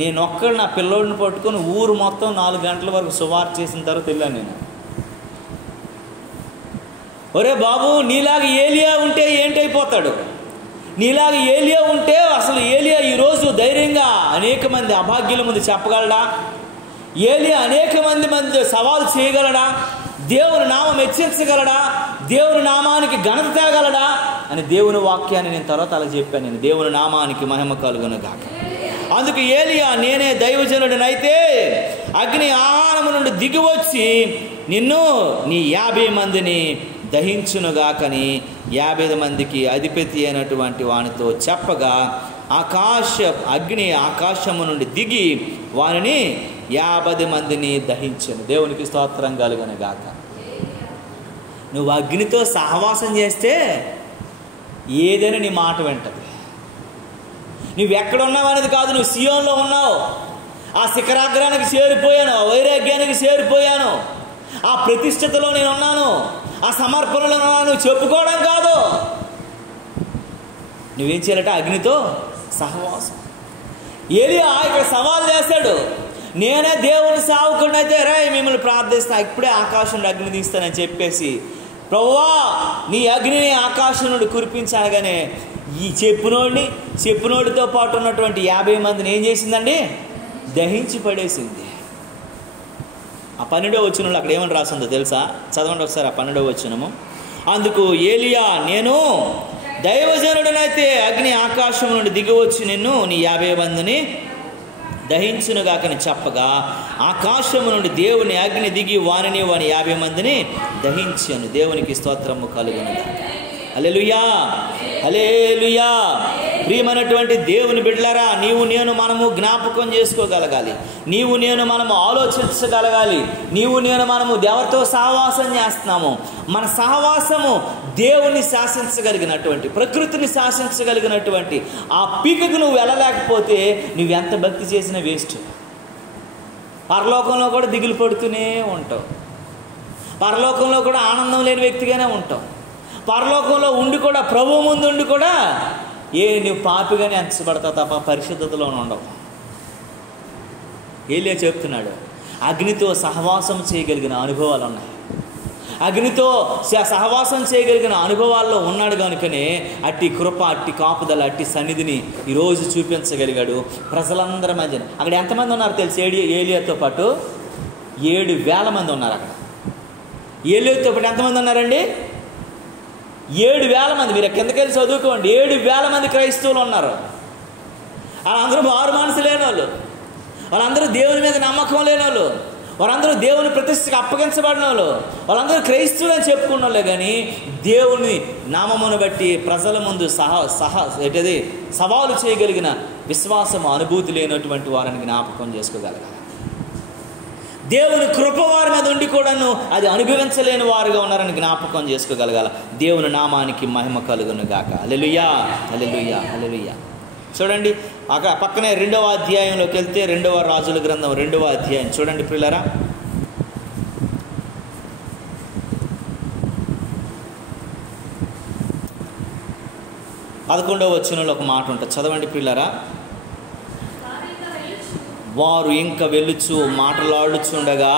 నేను ఒక్కడు నా పిల్లోడిని పట్టుకొని ఊరు మొత్తం 4 గంటల వరకు సువార్త చేసిన తర్వాత వెళ్ళాను. నేను ఒరే బాబు, నీలాగా ఏలియా ఉంటే ఏంటైపోతాడు? నీలాగా ఏలియా ఉంటే అసలు ఏలియా ఈరోజు ధైర్యంగా అనేక మంది అభాగ్యుల ముందు చెప్పగలడా? ఏలియా అనేక మంది సవాలు చేయగలడా? దేవుని నామం హెచ్చించగలడా? దేవుని నామానికి ఘనత తేగలడా అని దేవుని వాక్యాన్ని నేను తర్వాత అలా చెప్పాను. నేను దేవుని నామానికి మహిమ కలుగునుగాక. అందుకు ఏలియా, నేనే దైవజనుడినైతే అగ్ని ఆహారము నుండి దిగివచ్చి నిన్ను నీ 50 మందిని దహించునుగాకని 50 మందికి అధిపతి అయినటువంటి వానితో చెప్పగా అగ్ని ఆకాశము నుండి దిగి వానిని 50 మందిని దహించను. దేవునికి స్తోత్రం కలుగునుగాక. నువ్వు అగ్నితో సహవాసం చేస్తే ఏదైనా నీ మాట వింటది. నువ్వు ఎక్కడున్నావు అనేది కాదు, నువ్వు సియోన్లో ఉన్నావు, ఆ శిఖరాగ్రానికి చేరిపోయాను, ఆ వైరాగ్యానికి చేరిపోయాను, ఆ ప్రతిష్టతలో నేను ఉన్నాను, ఆ సమర్పణలో ఉన్నాను చెప్పుకోవడం కాదు. నువ్వేం చేయాలంటే అగ్నితో సహవాసం. ఏలియా ఇక్కడ సవాల్ చేశాడు, నేనే దేవుని సేవకుడిని అయితే మిమ్మల్ని ప్రార్థిస్తా, ఇప్పుడే ఆకాశం నుండి అగ్ని తీస్తానని చెప్పేసి, ప్రభువా నీ అగ్నిని ఆకాశం నుండి కురిపించగానే ఈ చెప్పినోడితో పాటు ఉన్నటువంటి 50 మందిని ఏం చేసిందండి? దహించి పడేసింది. ఆ 12వ వచనంలో అక్కడ ఏమని రాసిందో తెలుసా? చదవండి ఒకసారి ఆ 12వ వచనము. అందుకు ఏలియా, నేను దైవజనుడినైతే అగ్ని ఆకాశం నుండి దిగివచ్చి నిన్ను నీ 50 మందిని దహించునుగాకని చెప్పగా ఆకాశము నుండి దేవుని అగ్ని దిగి వాని 50 మందిని దహించాను. దేవునికి స్తోత్రము కలుగునుగాక. హల్లెలూయా, హల్లెలూయా. ప్రియమైనటువంటి దేవుని బిడ్డలారా, నీవు నేను మనము జ్ఞాపకం చేసుకోగలగాలి, నీవు నేను మనము ఆలోచించగలగాలి, నీవు నేను మనము ఎవరితో సహవాసం చేస్తున్నాము. మన సహవాసము దేవుని శాసించగలిగినటువంటి, ప్రకృతిని శాసించగలిగినటువంటి ఆ పీకకు నువ్వు వెళ్ళలేకపోతే నువ్వెంత భక్తి చేసినా వేస్ట్. పరలోకంలో కూడా దిగులు పడుతూనే ఉంటావు, పరలోకంలో కూడా ఆనందం లేని వ్యక్తిగానే ఉంటావు, పరలోకంలో ఉండి కూడా ప్రభువు ముందు ఉండి కూడా నువ్వు పాపిగానే ఎంచబడతావు తప్ప పరిశుద్ధతలో ఉండవు. ఏలియా చెప్తున్నాడు, అగ్నితో సహవాసం చేయగలిగిన అనుభవాలు ఉన్నాయి. అగ్నితో సహవాసం చేయగలిగిన అనుభవాల్లో ఉన్నాడు కనుకనే అట్టి కృప, అట్టి కాపుదల, అట్టి సన్నిధిని ఈరోజు చూపించగలిగాడు ప్రజలందరి మధ్యన. అక్కడ ఎంతమంది ఉన్నారు తెలుసు? ఏలియాతో పాటు 7,000 మంది ఉన్నారు. అక్కడ ఏలియాతో పాటు ఎంతమంది ఉన్నారండి? 7,000 మంది. మీరు కిందకెళ్ళి చదువుకోండి. 7,000 మంది క్రైస్తవులు ఉన్నారు. వాళ్ళందరూ మారు మనసు లేని వాళ్ళు, వాళ్ళందరూ దేవుని మీద నమ్మకం లేని వాళ్ళు, వాళ్ళందరూ దేవుని ప్రతిష్టకు అప్పగించబడిన వాళ్ళు, వాళ్ళందరూ క్రైస్తవులు అని చెప్పుకున్న వాళ్ళే. కానీ దేవుని నామమును బట్టి ప్రజల ముందు సవాలు చేయగలిగిన విశ్వాసం, అనుభూతి లేనటువంటి వారిని జ్ఞాపకం చేసుకోగలగాలి. దేవుని కృప వారి మీద ఉండి కూడాను అది అనుభవించలేని వారుగా ఉన్నారని జ్ఞాపకం చేసుకోగలగాల. దేవుని నామానికి మహిమ కలుగునుగాక. హల్లెలూయా, హల్లెలూయా, హల్లెలూయా. చూడండి అక్కడ పక్కనే 2వ అధ్యాయంలోకి వెళ్తే 2వ రాజుల గ్రంథం 2వ అధ్యాయం చూడండి ప్రియులారా. పదకొండవ వచనంలో ఒక మాట ఉంటుంది, చదవండి ప్రియులారా. వారు ఇంకా వెళ్ళుచు మాట్లాడుచుండగా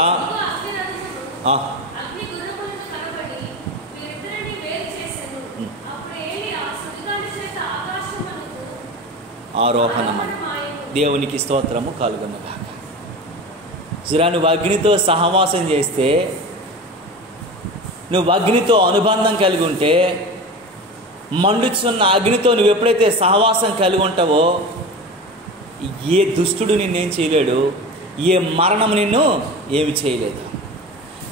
ఆరోహణమని. దేవునికి స్తోత్రము కలుగునుగాక. జరా నువ్వు అగ్నితో సహవాసం చేస్తే, నువ్వు అగ్నితో అనుబంధం కలిగి ఉంటే, మండుచున్న అగ్నితో నువ్వు ఎప్పుడైతే సహవాసం కలిగి ఉంటావో ఏ దుష్టుడు నిన్నేం చేయలేడు, ఏ మరణం నిన్ను ఏమి చేయలేదు.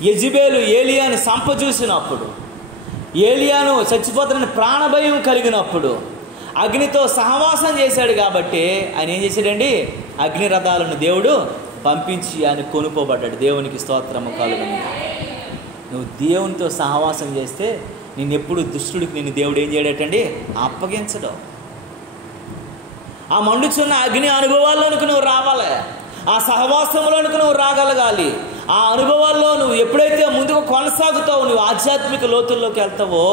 యెజబెలు ఏలియాను సంపజూసినప్పుడు, ఏలియాను చచ్చిపోతానని ప్రాణభయం కలిగినప్పుడు అగ్నితో సహవాసం చేశాడు కాబట్టి ఆయన ఏం చేశాడండి? అగ్ని రథాలను దేవుడు పంపించి ఆయన కొనుక్కోబడ్డాడు. దేవునికి స్తోత్రము కలుగును. నువ్వు దేవునితో సహవాసం చేస్తే నిన్నెప్పుడు దుష్టుడికి నిన్ను దేవుడు ఏం చేయడటండి? అప్పగించడం. ఆ మండుచున్న అగ్ని అనుభవాల్లోనికి నువ్వు రావాలి, ఆ సహవాసంలోనికి నువ్వు రాగలగాలి. ఆ అనుభవాల్లో నువ్వు ఎప్పుడైతే ముందుకు కొనసాగుతావో, నువ్వు ఆధ్యాత్మిక లోతుల్లోకి వెళ్తావో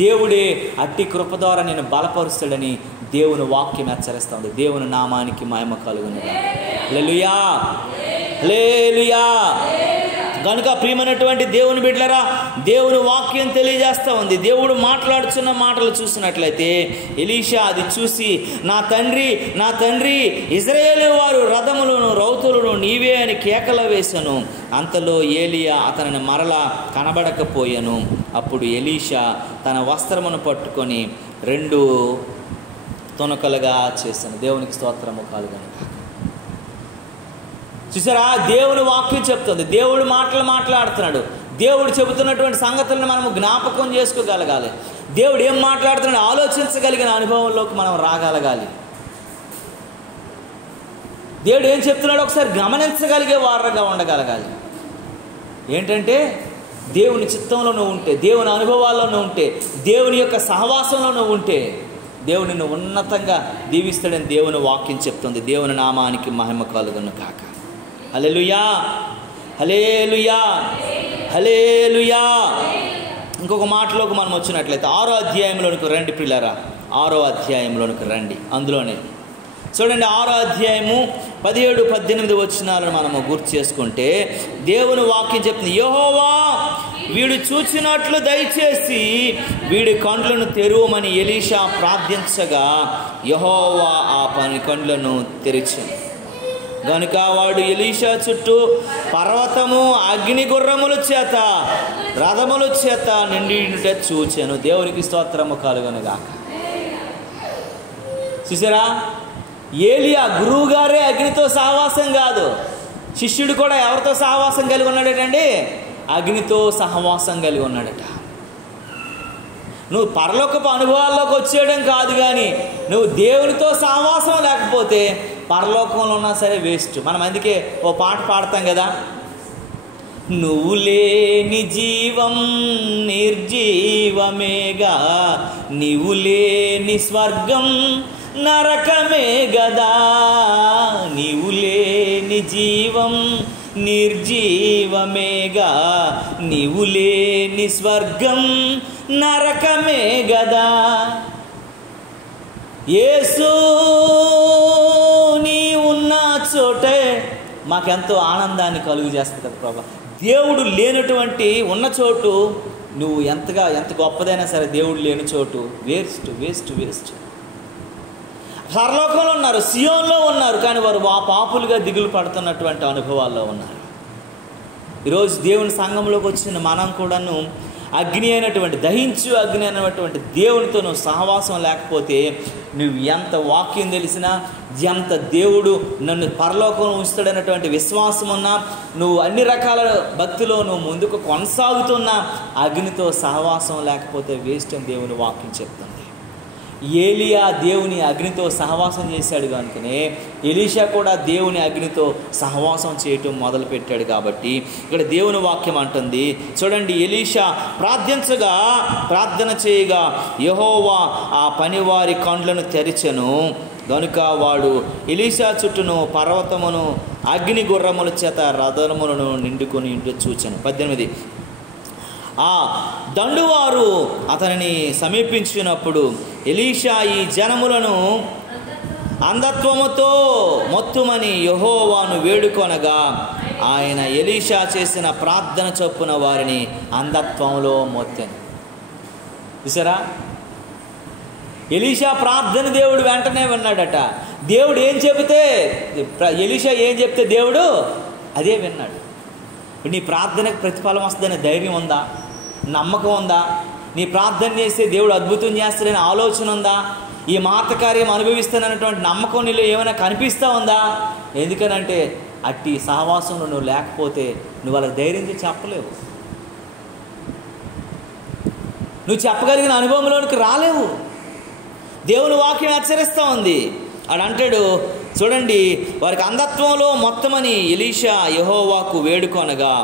దేవుడే అట్టి కృప ద్వారా నేను బలపరుస్తాడని దేవుని వాక్యం హెచ్చరిస్తూ ఉంది. దేవుని నామానికి మహిమ కలుగునుగాక. హల్లెలూయా, హల్లెలూయా. కనుక ప్రియమైనటువంటి దేవుని బిడ్డలారా, దేవుని వాక్యం తెలియజేస్తూ ఉంది. దేవుడు మాట్లాడుతున్న మాటలు చూసినట్లయితే ఎలీషా అది చూసి, నా తండ్రి ఇశ్రాయేలు వారు రథములను రౌతులను నీవే అని కేకలు వేసెను. అంతలో ఏలియా అతనిని మరలా కనబడకపోయాను. అప్పుడు ఎలీషా తన వస్త్రమును పట్టుకొని 2 తునకలుగా చేశాను. దేవునికి స్తోత్రము కలుగును. చూసారా, దేవుని వాక్యం చెప్తుంది. దేవుడు మాట్లాడుతున్నాడు. దేవుడు చెబుతున్నటువంటి సంగతులను మనము జ్ఞాపకం చేసుకోగలగాలి. దేవుడు ఏం మాట్లాడుతున్నాడు ఆలోచించగలిగిన అనుభవంలోకి మనం రాగలగాలి. దేవుడు ఏం చెప్తున్నాడో ఒకసారి గమనించగలిగే వారంగా ఉండగలగాలి. ఏంటంటే దేవుని చిత్తంలో నువ్వు ఉంటే, దేవుని అనుభవాల్లో నువ్వు ఉంటే, దేవుని యొక్క సహవాసంలో నువ్వు ఉంటే దేవుడు నిన్ను ఉన్నతంగా దీవిస్తాడని దేవుని వాక్యం చెప్తుంది. దేవుని నామానికి మహిమ కలుగును కాక. హల్లెలూయా, హల్లెలూయా, హల్లెలూయా. ఇంకొక మాటలోకి మనం వచ్చినట్లయితే 6వ అధ్యాయంలోనికి రండి ప్రియులారా. 6వ అధ్యాయంలోనికి రండి. అందులోనే చూడండి, 6వ అధ్యాయము 17-18 వచనాలను మనము గుర్తు చేసుకుంటే దేవుని వాక్యం చెప్తుంది. యెహోవా వీడు చూచినట్లు దయచేసి వీడి కండ్లను తెరువమని ఎలీషా ప్రార్థించగా యెహోవా ఆ కండ్లను తెరిచాను. గనుక వాడు ఎలీషా చుట్టూ పర్వతము అగ్ని గుర్రముల చేత రథముల చేత నిండి చూచాను. దేవునికి స్తోత్రము కలుగునుగాక. చూసారా, ఏలియా గురువు గారే అగ్నితో సహవాసం కాదు, శిష్యుడు కూడా ఎవరితో సహవాసం కలిగి ఉన్నాడటండి? అగ్నితో సహవాసం కలిగి ఉన్నాడట. నువ్వు పరలోకపు అనుభవాల్లోకి వచ్చేయడం కాదు, కానీ నువ్వు దేవునితో సహవాసం లేకపోతే పరలోకంలో ఉన్నా సరే వేస్ట్. మనం అందుకే ఓ పాట పాడతాం కదా, నువ్వు లేని జీవం నిర్జీవమేగా, నీవు లేని స్వర్గం నరకమే గదా, నీవు లేని జీవం నిర్జీవమేగా, నీవు లేని స్వర్గం నరకమే గదా. యేసు నీ ఉన్న చోటే మాకెంతో ఆనందాన్ని కలుగు చేస్తుంది కదా ప్రభా. దేవుడు లేనటువంటి ఉన్న చోటు నువ్వు ఎంత గొప్పదైనా సరే దేవుడు లేని చోటు వేస్ట్ వేస్ట్ వేస్ట్. పరలోకంలో ఉన్నారు, సియోన్లో ఉన్నారు, కానీ వారు పాపులుగా దిగులు పడుతున్నటువంటి అనుభవాల్లో ఉన్నారు. ఈరోజు దేవుని సంఘంలోకి వచ్చిన మనం కూడాను అగ్ని అయినటువంటి దహించు అగ్ని అయినటువంటి దేవునితో నువ్వు సహవాసం లేకపోతే నువ్వు ఎంత వాక్యం తెలిసినా, ఎంత దేవుడు నన్ను పరలోకంలో ఉంచుతాడనేటువంటి విశ్వాసం ఉన్నా, నువ్వు అన్ని రకాల భక్తిలో నువ్వు ముందుకు కొనసాగుతున్నా అగ్నితో సహవాసం లేకపోతే వేస్ట్ అని దేవుని వాక్యం చెప్తుంది. ఏలియా దేవుని అగ్నితో సహవాసం చేశాడు కనుకనే ఎలీషా కూడా దేవుని అగ్నితో సహవాసం చేయటం మొదలుపెట్టాడు. కాబట్టి ఇక్కడ దేవుని వాక్యం అంటుంది చూడండి, ఎలీషా ప్రార్థన చేయగా యెహోవా ఆ పనివారి కండ్లను తెరిచెను. గనుక వాడు ఎలీషా చుట్టూను పర్వతమును అగ్ని గుర్రముల చేత రథములను నిండుకొని ఇంటి చూచాను. 18 ఆ దండువారు అతనిని సమీపించినప్పుడు ఎలీషా ఈ జనములను అంధత్వముతో మొత్తుమని యెహోవాను వేడుకొనగా ఆయన ఎలీషా చేసిన ప్రార్థన చొప్పున వారిని అంధత్వంలో మొత్తెను. చూసారా, ఎలీషా ప్రార్థన దేవుడు వెంటనే విన్నాడట. దేవుడు ఏం చెబితే ఎలీషా ఏం చెప్తే దేవుడు అదే విన్నాడు. నీ ప్రార్థనకు ప్రతిఫలం వస్తుందనే ధైర్యం ఉందా? నమ్మకం ఉందా? నీ ప్రార్థన చేస్తే దేవుడు అద్భుతం చేస్తాడనే ఆలోచన ఉందా? ఈ మహత్కార్యం అనుభవిస్తానన్నటువంటి నమ్మకం నీలో ఏమైనా కనిపిస్తూ ఉందా? ఎందుకనంటే అట్టి సహవాసంలో నువ్వు లేకపోతే నువ్వు వాళ్ళకి ధైర్యంగా చెప్పలేవు, నువ్వు చెప్పగలిగిన అనుభవంలోనికి రాలేవు. దేవుని వాక్యం హెచ్చరిస్తూ ఉంది. ఆడంటాడు చూడండి, వారికి అంధత్వంలో మొత్తమని ఎలీషా యెహోవాకు వేడుకొనగా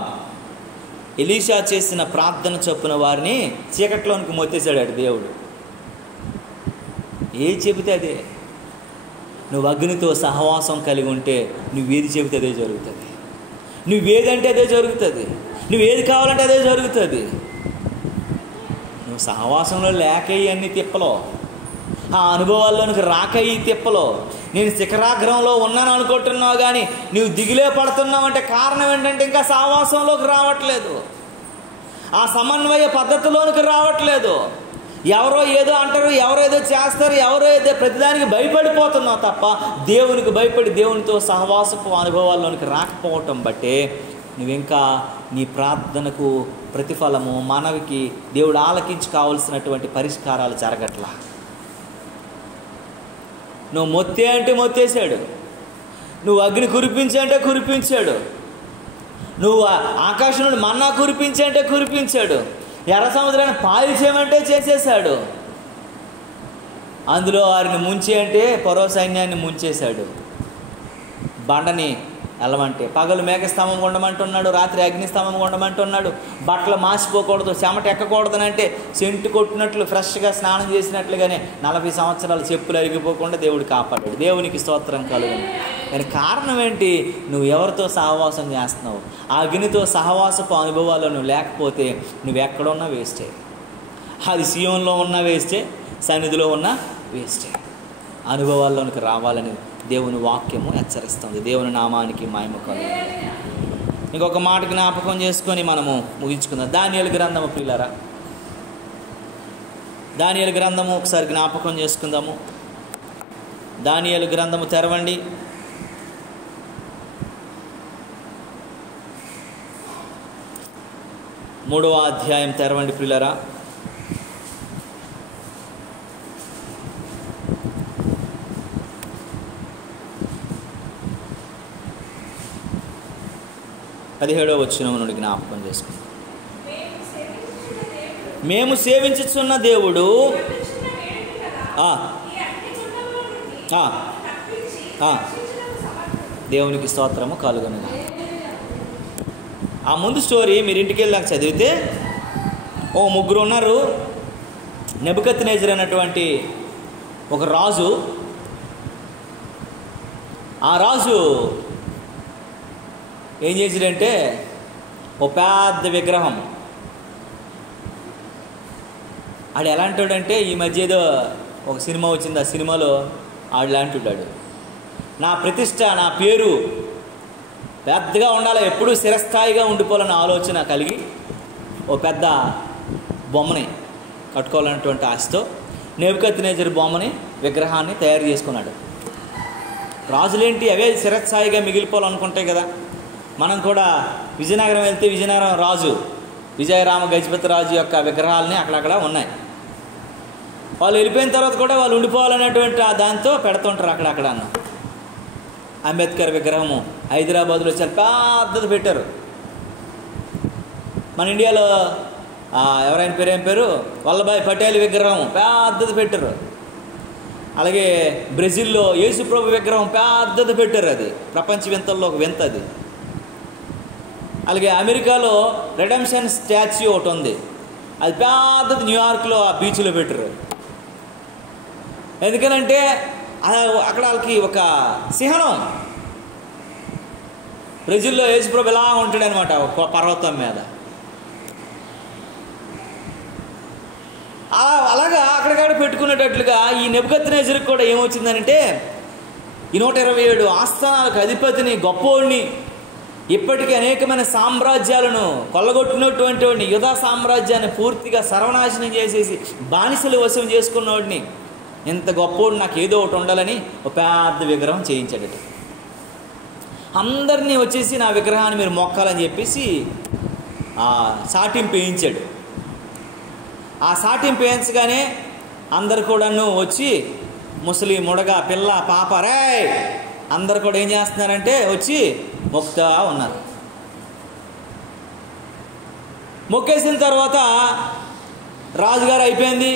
ఎలీషా చేసిన ప్రార్థన చొప్పున వారిని చీకట్లోనికి మొత్తేసాడు దేవుడు. ఏది చెబితే అదే. నువ్వు అగ్నితో సహవాసం కలిగి ఉంటే నువ్వేది చెబితే అదే జరుగుతుంది, నువ్వేదంటే అదే జరుగుతుంది, నువ్వేది కావాలంటే అదే జరుగుతుంది. నువ్వు సహవాసంలో లేక అన్ని తిప్పలో, ఆ అనుభవాల్లోనికి రాక ఈ తిప్పలో, నేను శిఖరాగ్రంలో ఉన్నాను అనుకుంటున్నావు, కానీ నువ్వు దిగులే పడుతున్నావు అంటే కారణం ఏంటంటే ఇంకా సహవాసంలోకి రావట్లేదు, ఆ సమన్వయ పద్ధతిలోనికి రావట్లేదు. ఎవరో ఏదో అంటారు, ఎవరో ఏదో చేస్తారు, ఎవరో ఏదో ప్రతిదానికి భయపడిపోతున్నావు తప్ప దేవునికి భయపడి దేవునితో సహవాసపు అనుభవాల్లోనికి రాకపోవటం బట్టే నువ్వింకా నీ ప్రార్థనకు ప్రతిఫలము మనవికి దేవుడు ఆలకించి కావలసినటువంటి పరిష్కారాలు జరగట్లా. నువ్వు మొత్తే అంటే మొత్తేశాడు, నువ్వు అగ్ని కురిపించంటే కురిపించాడు, నువ్వు ఆకాశం నుండి మన్నా కురిపించంటే కురిపించాడు, ఎర్ర సముద్రాన్ని పాలు చేయమంటే చేసేసాడు, అందులో వారిని ముంచి అంటే పరో సైన్యాన్ని ముంచేశాడు. బండని వెళ్ళమంటే పగలు మేఘస్తంభం ఉండమంటున్నాడు, రాత్రి అగ్నిస్తంభం ఉండమంటున్నాడు. బట్టలు మాసిపోకూడదు, చెమట ఎక్కకూడదని అంటే సెంటు కొట్టినట్లు ఫ్రెష్గా స్నానం చేసినట్లుగానే 40 సంవత్సరాలు చెప్పులు అరిగిపోకుండా దేవుడు కాపాడాడు. దేవునికి స్తోత్రం కలుగును. కానీ కారణం ఏంటి? నువ్వు ఎవరితో సహవాసం చేస్తున్నావు? ఆ అగ్నితో సహవాసపు అనుభవాలు నువ్వు లేకపోతే నువ్వు ఎక్కడున్నా వేస్టే. అది సియోన్లో ఉన్నా వేస్టే, సన్నిధిలో ఉన్నా వేస్టే. అనుభవాల్లోనికి రావాలని దేవుని వాక్యము హెచ్చరిస్తుంది. దేవుని నామానికి మహిమ కలుగును. ఇంకొక మాట జ్ఞాపకం చేసుకొని మనము ముగించుకుందాం. దానియేలు గ్రంథము ప్రియులారా, దానియేలు గ్రంథము ఒకసారి జ్ఞాపకం చేసుకుందాము. దానియేలు గ్రంథము తెరవండి. మూడవ అధ్యాయం తెరవండి ప్రియులారా. పదిహేడవ వచనం నుండి జ్ఞాపకం చేసుకుందాం. మేము సేవించుచున్న దేవుడు దేవునికి స్తోత్రము కలుగును. ఆ ముందు స్టోరీ మీరు ఇంటికి వెళ్ళాక చదివితే ఓ ముగ్గురు ఉన్నారు. నెబుకద్నెజర్ అనేటువంటి ఒక రాజు, ఆ రాజు ఏం చేసాడంటే ఓ పెద్ద విగ్రహం, ఆడు ఎలాంటాడంటే ఈ మధ్య ఏదో ఒక సినిమా వచ్చింది, ఆ సినిమాలో ఆడు లాంటున్నాడు. నా ప్రతిష్ట, నా పేరు పెద్దగా ఉండాలి, ఎప్పుడూ స్థిరస్థాయిగా ఉండిపోవాలన్న ఆలోచన కలిగి ఓ పెద్ద బొమ్మని కట్టుకోవాలన్నటువంటి ఆశతో నెబుకద్నెజర్ బొమ్మని, విగ్రహాన్ని తయారు చేసుకున్నాడు. రాజులేంటి అవే స్థిరస్థాయిగా మిగిలిపోవాలనుకుంటాయి కదా. మనం కూడా విజయనగరం వెళ్తే విజయనగరం రాజు విజయరామ గజపతి రాజు యొక్క విగ్రహాలని అక్కడక్కడ ఉన్నాయి. వాళ్ళు వెళ్ళిపోయిన తర్వాత కూడా వాళ్ళు ఉండిపోవాలనేటువంటి దాంతో పెడుతుంటారు అక్కడక్కడ. అన్న అంబేద్కర్ విగ్రహము హైదరాబాద్లో చాలా పెద్దది పెట్టారు. మన ఇండియాలో ఎవరైనా పేరు ఏం పేరు వల్లభాయ్ పటేల్ విగ్రహం పెద్దది పెట్టారు. అలాగే బ్రెజిల్లో యేసుప్రభు విగ్రహం పెద్దది పెట్టారు. అది ప్రపంచ వింతల్లో ఒక వింత అది. అలాగే అమెరికాలో రెడెంప్షన్ స్టాచ్యూ ఒకటి ఉంది, అది పెద్దది న్యూయార్క్లో ఆ బీచ్లో పెట్టారు. ఎందుకనంటే అక్కడ వాళ్ళకి ఒక చిహ్నం. బ్రెజిల్లో యేసుప్రభు ఎలా ఉంటాడనమాట ఒక పర్వతం మీద. అలాగా అక్కడికక్కడ పెట్టుకునేటట్లుగా ఈ నెబుకద్నెజర్కి కూడా ఏమొచ్చిందనంటే ఈ 127 ఆస్థానాలకు అధిపతిని, గొప్పోడిని, ఇప్పటికీ అనేకమైన సామ్రాజ్యాలను కొల్లగొట్టినటువంటి వాడిని, యూదా సామ్రాజ్యాన్ని పూర్తిగా సర్వనాశనం చేసేసి బానిసలు వశం చేసుకున్నవాడిని, ఇంత గొప్పోడు నాకు ఏదో ఒకటి ఉండాలని ఒక పెద్ద విగ్రహం చేయించాడట. అందరినీ వచ్చేసి నా విగ్రహాన్ని మీరు మొక్కాలని చెప్పేసి సాటింపు వేయించాడు. ఆ సాటింపు వేయించగానే అందరు కూడాను వచ్చి ముసలి, ముడగ, పిల్ల, పాప రే అందరు కూడా ఏం చేస్తున్నారంటే వచ్చి మొక్కుతా ఉన్నారు. మొక్కేసిన తర్వాత రాజుగారు అయిపోయింది.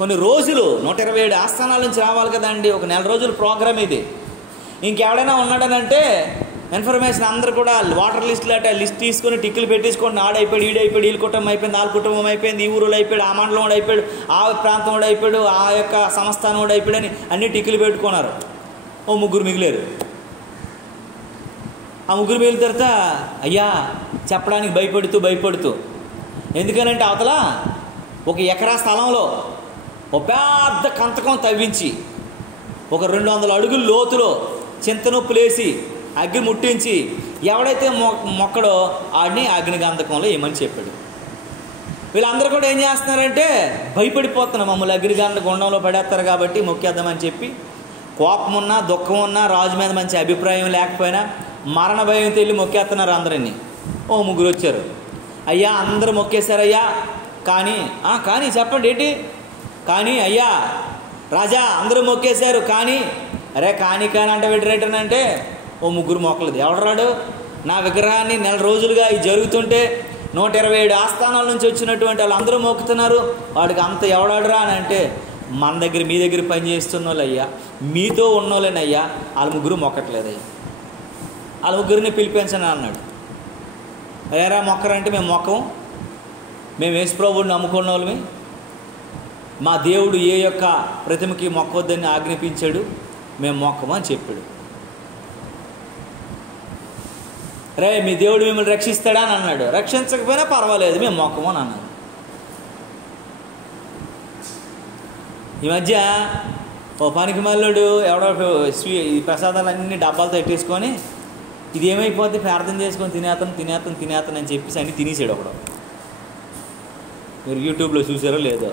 కొన్ని రోజులు 127 ఆస్థానాల నుంచి రావాలి కదండి, ఒక నెల రోజుల ప్రోగ్రామ్ ఇది. ఇంకెవడైనా ఉన్నాడనంటే ఇన్ఫర్మేషన్ అందరూ కూడా వాటర్ లిస్టులు అంటే లిస్ట్ తీసుకొని టిక్కులు పెట్టేసుకోండి. ఆడైపోయాడు, ఈడైపోయాడు, వీళ్ళ కుటుంబం అయిపోయింది, వాళ్ళ కుటుంబం అయిపోయింది, ఈ ఊరు అయిపోయాడు, ఆ మండలం వాడు అయిపోయాడు, ఆ ప్రాంతం వాడు అయిపోయాడు, ఆ యొక్క సంస్థానం వాడు అయిపోయాడు అని అన్ని టిక్కులు పెట్టుకున్నారు. ఓ ముగ్గురు మిగిలేరు. ఆ ముగ్గురు మిగిలిన తర్వాత అయ్యా చెప్పడానికి భయపడుతూ ఎందుకనంటే అవతల 1 ఎకరా స్థలంలో ఒక పెద్ద కంతకం తవ్వించి ఒక 200 అడుగుల లోతులో చింతనొప్పులేసి అగ్ని ముట్టించి ఎవడైతే మొక్కడో ఆడిని అగ్నిగంధకంలో ఏమని చెప్పాడు. వీళ్ళందరూ కూడా ఏం చేస్తున్నారంటే భయపడిపోతున్నారు, మమ్మల్ని అగ్నిగంధ గుండంలో పడేస్తారు కాబట్టి మొక్కేద్దామని చెప్పి కోపం ఉన్నా దుఃఖం ఉన్నా రాజు మీద మంచి అభిప్రాయం లేకపోయినా మరణ భయంతో వెళ్ళి మొక్కేస్తున్నారు అందరినీ. ఓ 3 వచ్చారు. అయ్యా అందరూ మొక్కేశారయ్యా, కానీ చెప్పండి ఏంటి కానీ అయ్యా రాజా అందరూ మొక్కేశారు కానీ కానీ అంటే పెట్టరేటనంటే ఓ 3 మొక్కలేదు. ఎవడరాడు నా విగ్రహాన్ని నెల రోజులుగా ఇది జరుగుతుంటే 127 ఆస్థానాల నుంచి వచ్చినటువంటి వాళ్ళు అందరూ మొక్కుతున్నారు, వాడికి అంత ఎవడాడురా అని అంటే మన దగ్గర మీ దగ్గర పని చేస్తున్న వాళ్ళు అయ్యా, మీతో ఉన్నోళ్ళేనయ్యా, వాళ్ళ 3 మొక్కట్లేదయ్యా, వాళ్ళ 3 పిలిపించని అన్నాడు. రేరా మొక్కరంటే మేము మొక్కం, మేము యేసుప్రభువుని నమ్ముకున్న వాళ్ళమే, మా దేవుడు ఏ యొక్క ప్రతిమకి మొక్కొద్దని ఆజ్ఞాపించాడు, మేము మొక్కమని చెప్పాడు. రే మీ దేవుడు మిమ్మల్ని రక్షిస్తాడా అని అన్నాడు. రక్షించకపోయినా పర్వాలేదు మేము మొక్కము అని అన్నాడు. ఈ మధ్య ఓ పనికి మల్లుడు ఎవడో ఈ ప్రసాదాలన్నీ డబ్బాలతో పెట్టేసుకొని ఇది ఏమైపోద్ది ప్రార్థన చేసుకొని తినేతను అని చెప్పేసి అన్నీ తినేసాడు ఒకడు. మీరు యూట్యూబ్లో చూసారో లేదో.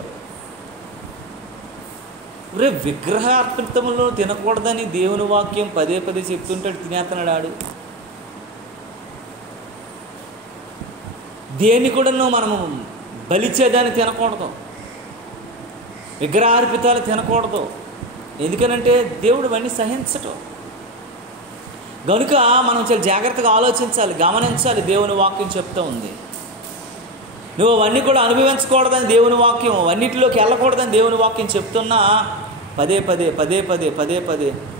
రే విగ్రహార్పితములు తినకూడదని దేవుని వాక్యం పదే చెప్తుంటాడు, తినేస్తున్నాడు ఆడు. దేన్ని కూడా మనము బలిచ్చేదాన్ని తినకూడదు, విగ్రహార్పితాలు తినకూడదు. ఎందుకనంటే దేవుడు అవన్నీ సహించటం. కనుక మనం చాలా జాగ్రత్తగా ఆలోచించాలి, గమనించాలి. దేవుని వాక్యం చెప్తూ ఉంది నువ్వు అవన్నీ కూడా అనుభవించకూడదని దేవుని వాక్యం, అన్నిటిలోకి వెళ్ళకూడదని దేవుని వాక్యం చెప్తున్నా పదే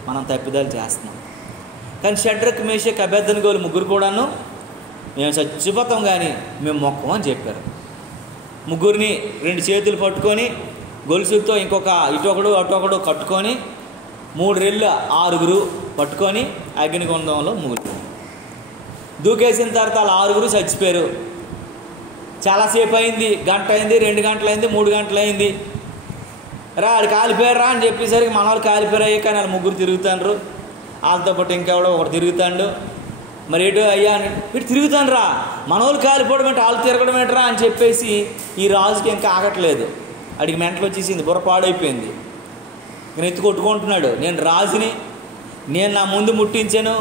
మనం తప్పిదాలు చేస్తున్నాం. కానీ షడ్రక్ మేషక్ అబేద్నెగోలు 3 కూడాను మేము చచ్చిపోతాం కానీ మేము మొక్కం అని చెప్పారు. 3 2 చేతులు పట్టుకొని గొలుసులతో ఇంకొక ఇటొకడు అటొకడు కట్టుకొని 3 రెళ్ళు 6 పట్టుకొని అగ్నిగుండంలో దూకేసిన తర్వాత వాళ్ళు 6 చచ్చిపోయారు. చాలాసేపు అయింది, గంట అయింది, 2 గంటలు అయింది, 3 గంటలు అయింది. ఆడు కాలిపోయారా అని చెప్పేసరికి మన వాళ్ళు కాలిపోయారు. కానీ వాళ్ళు 3 తిరుగుతాండ్రు, వాళ్ళతో పాటు ఇంకెవడో ఒకటి తిరుగుతాడు. మరి ఏటో అయ్యా అని వీడు తిరుగుతాను రా, మన వాళ్ళు కాలిపోవడం ఏంటి వాళ్ళు తిరగడం ఏంటరా అని చెప్పేసి ఈ రాజుకి ఇంకా ఆగట్లేదు. అడిగి మెంటలు వచ్చేసింది, బుర్ర పాడైపోయింది. నేను ఎత్తి కొట్టుకుంటున్నాడు, నేను రాజుని, నేను నా ముందు ముట్టించాను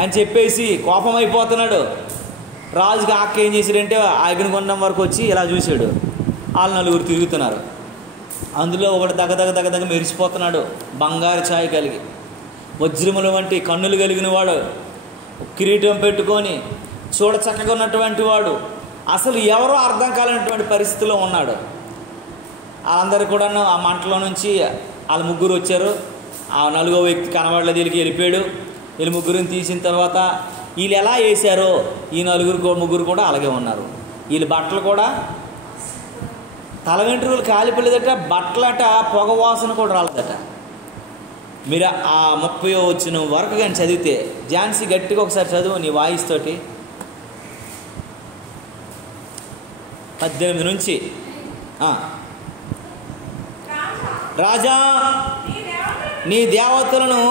అని చెప్పేసి కోపం అయిపోతున్నాడు. రాజుకి ఆక్క ఏం చేశాడంటే అగ్నిగుండం వరకు వచ్చి ఇలా చూశాడు. వాళ్ళు 4 తిరుగుతున్నారు. అందులో ఒకటి దగ్గ మెరిసిపోతున్నాడు, బంగారు ఛాయ కలిగి, వజ్రముల వంటి కన్నులు కలిగిన వాడు, కిరీటం పెట్టుకొని చూడ చక్కగా ఉన్నటువంటి వాడు, అసలు ఎవరో అర్థం కాలేనటువంటి పరిస్థితిలో ఉన్నాడు. వాళ్ళందరూ కూడా ఆ మంటలో నుంచి వాళ్ళు 3 వచ్చారు. ఆ 4వ వ్యక్తి కనబడలేదు, వీళ్ళకి వెళ్ళిపోయాడు. వీళ్ళు 3 తీసిన తర్వాత వీళ్ళు ఎలా వేశారో ఈ 3 కూడా అలాగే ఉన్నారు. వీళ్ళు బట్టలు కూడా తల వెంట్రుకలు కాలిపోలేదట, బట్టలట పొగ వాసన కూడా రాలేదట. మీరు ఆ 30వ వచనం వరకు కానీ చదివితే, ఝాన్సీ గట్టిగా ఒకసారి చదువు నీ వాయిస్ తోటి. 18 నుంచి రాజా నీ దేవతలను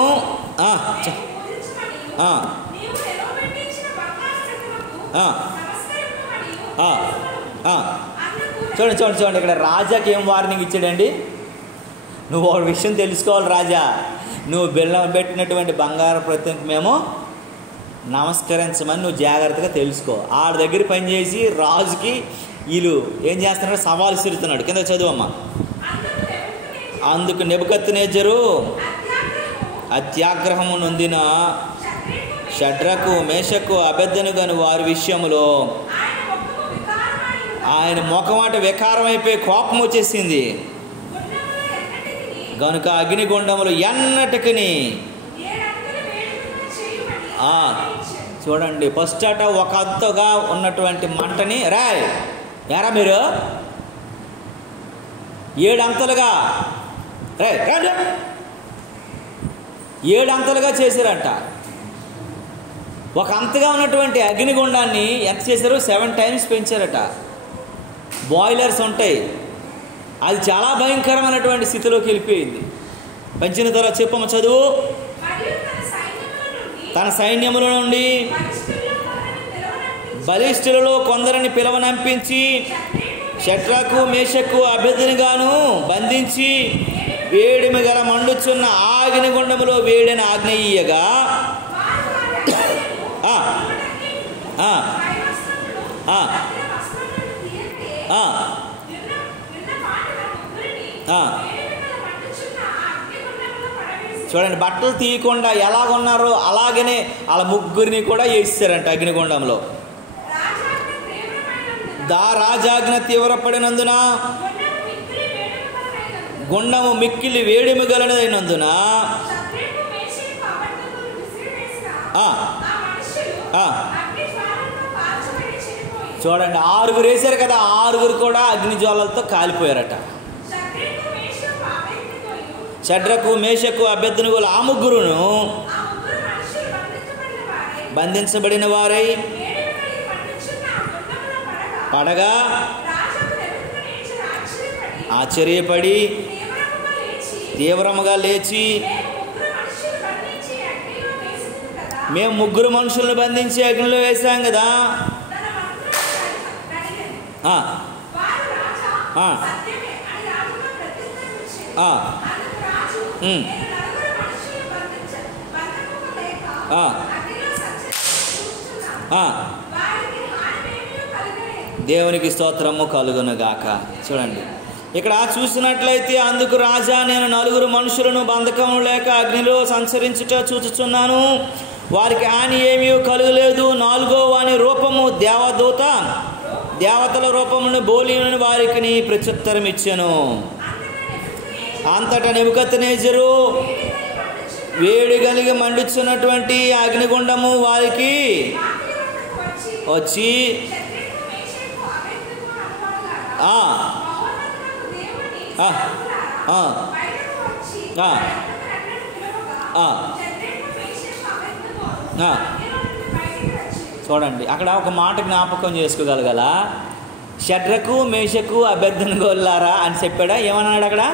చూడండి ఇక్కడ రాజాకి ఏం వార్నింగ్ ఇచ్చాడండి. నువ్వు ఒక విషయం తెలుసుకోవాలి రాజా, నువ్వు బెల్లం పెట్టినటువంటి బంగారు ప్రతిమకు మేము నమస్కరించమని నువ్వు జాగ్రత్తగా తెలుసుకో. ఆడ దగ్గర పనిచేసి రాజుకి వీళ్ళు ఏం చేస్తున్నాడు, సవాలు సిరుతున్నాడు. కింద చదువమ్మా. అందుకు నెబుకద్నెజరు అత్యాగ్రహము నొందిన షడ్రకు మేషకు అబేద్నెగోను వారి విషయంలో ఆయన ముఖమాట వికారమైపోయి కోపం వచ్చేసింది. కనుక అగ్నిగుండములు ఎన్నటికిని చూడండి, ఫస్ట్ అట ఒక అంతగా ఉన్నటువంటి మంటని ఎరా మీరు 7 అంతలుగా 7 అంతలుగా చేశారంట. ఒక అంతగా ఉన్నటువంటి అగ్నిగుండాన్ని ఎంత చేశారు, 7 టైమ్స్ పెంచారట. బాయిలర్స్ ఉంటాయి, అది చాలా భయంకరమైనటువంటి స్థితిలోకి వెళ్ళిపోయింది. పంచిన తర్వాత చెప్పమ్మ చదువు. తన సైన్యముల నుండి బలిష్ఠులలో కొందరిని పిలవనంపించి షడ్రకు మేషకు అబేద్నెగోను బంధించి వేడిమి గల మండుచున్న అగ్నిగుండములో వేడిన ఆజ్ఞయియగా చూడండి, బట్టలు తీయకుండా ఎలాగున్నారో అలాగనే వాళ్ళ ముగ్గురిని కూడా వేస్తారంట అగ్నిగుండంలో. రాజాజ్ఞ తీవ్రపడినందున గుండము మిక్కిలి వేడిమి గలనైనందున చూడండి, 6 వేశారు కదా, 6 కూడా అగ్ని జ్వాలలతో కాలిపోయారట. షడ్రకు మేషకు అబేద్నెగోలు ఆ ముగ్గురును బంధించబడిన వారై పడగా ఆశ్చర్యపడి తీవ్రముగా లేచి మేము 3 మనుషులను బంధించి అగ్నిలో వేసాం కదా. దేవునికి స్తోత్రము కలుగునుగాక. చూడండి, ఇక్కడ చూసినట్లయితే అందుకు రాజా, నేను 4 మనుషులను బంధకము లేక అగ్నిలో సంచరించుట చూచుచున్నాను, వారికి హాని ఏమీ కలుగలేదు. 4వ వాని రూపము దేవతల రూపమును బోలినని వారికి ప్రత్యుత్తరం ఇచ్చెను. అంతటా నెబుకద్నెజరు వేడి కలిగి మండుచున్నటువంటి అగ్నిగుండము వారికి వచ్చి చూడండి, అక్కడ ఒక మాట జ్ఞాపకం చేసుకోగలగల. షడ్రకు మేషకు అబేద్నెగోలారా అని చెప్పాడా? ఏమన్నాడు అక్కడ?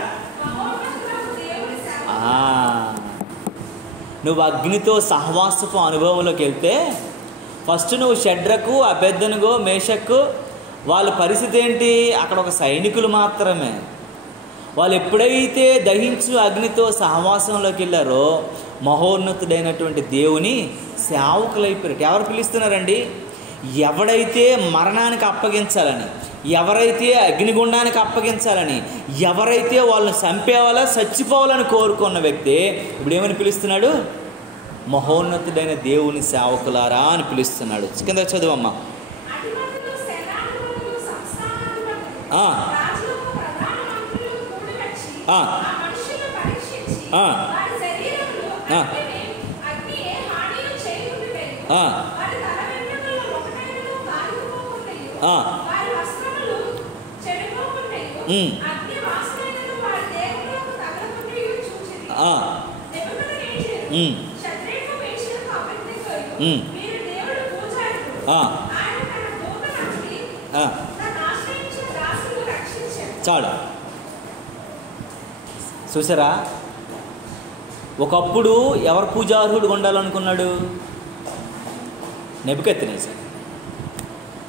నువ్వు అగ్నితో సహవాసపు అనుభవంలోకి వెళ్తే ఫస్ట్ నువ్వు షడ్రకు అబేద్నెగో మేషకు వాళ్ళ పరిస్థితి ఏంటి? అక్కడ ఒక సైనికులు మాత్రమే. వాళ్ళు ఎప్పుడైతే దహించు అగ్నితో సహవాసంలోకి వెళ్ళారో మహోన్నతుడైనటువంటి దేవుని సేవకులైపోయారు. ఎవరు పిలుస్తున్నారండి? ఎవడైతే మరణానికి అప్పగించాలని, ఎవరైతే అగ్నిగుండానికి అప్పగించాలని, ఎవరైతే వాళ్ళని చంపేవాళ్ళ చచ్చిపోవాలని కోరుకున్న వ్యక్తి ఇప్పుడు ఏమని పిలుస్తున్నాడు? మహోన్నతుడైన దేవుని సేవకులారా అని పిలుస్తున్నాడు. కింద చదువమ్మా. చాలు. చూసారా, ఒకప్పుడు ఎవరు పూజార్హుడు ఉండాలనుకున్నాడు? నెబుకద్నెజరు.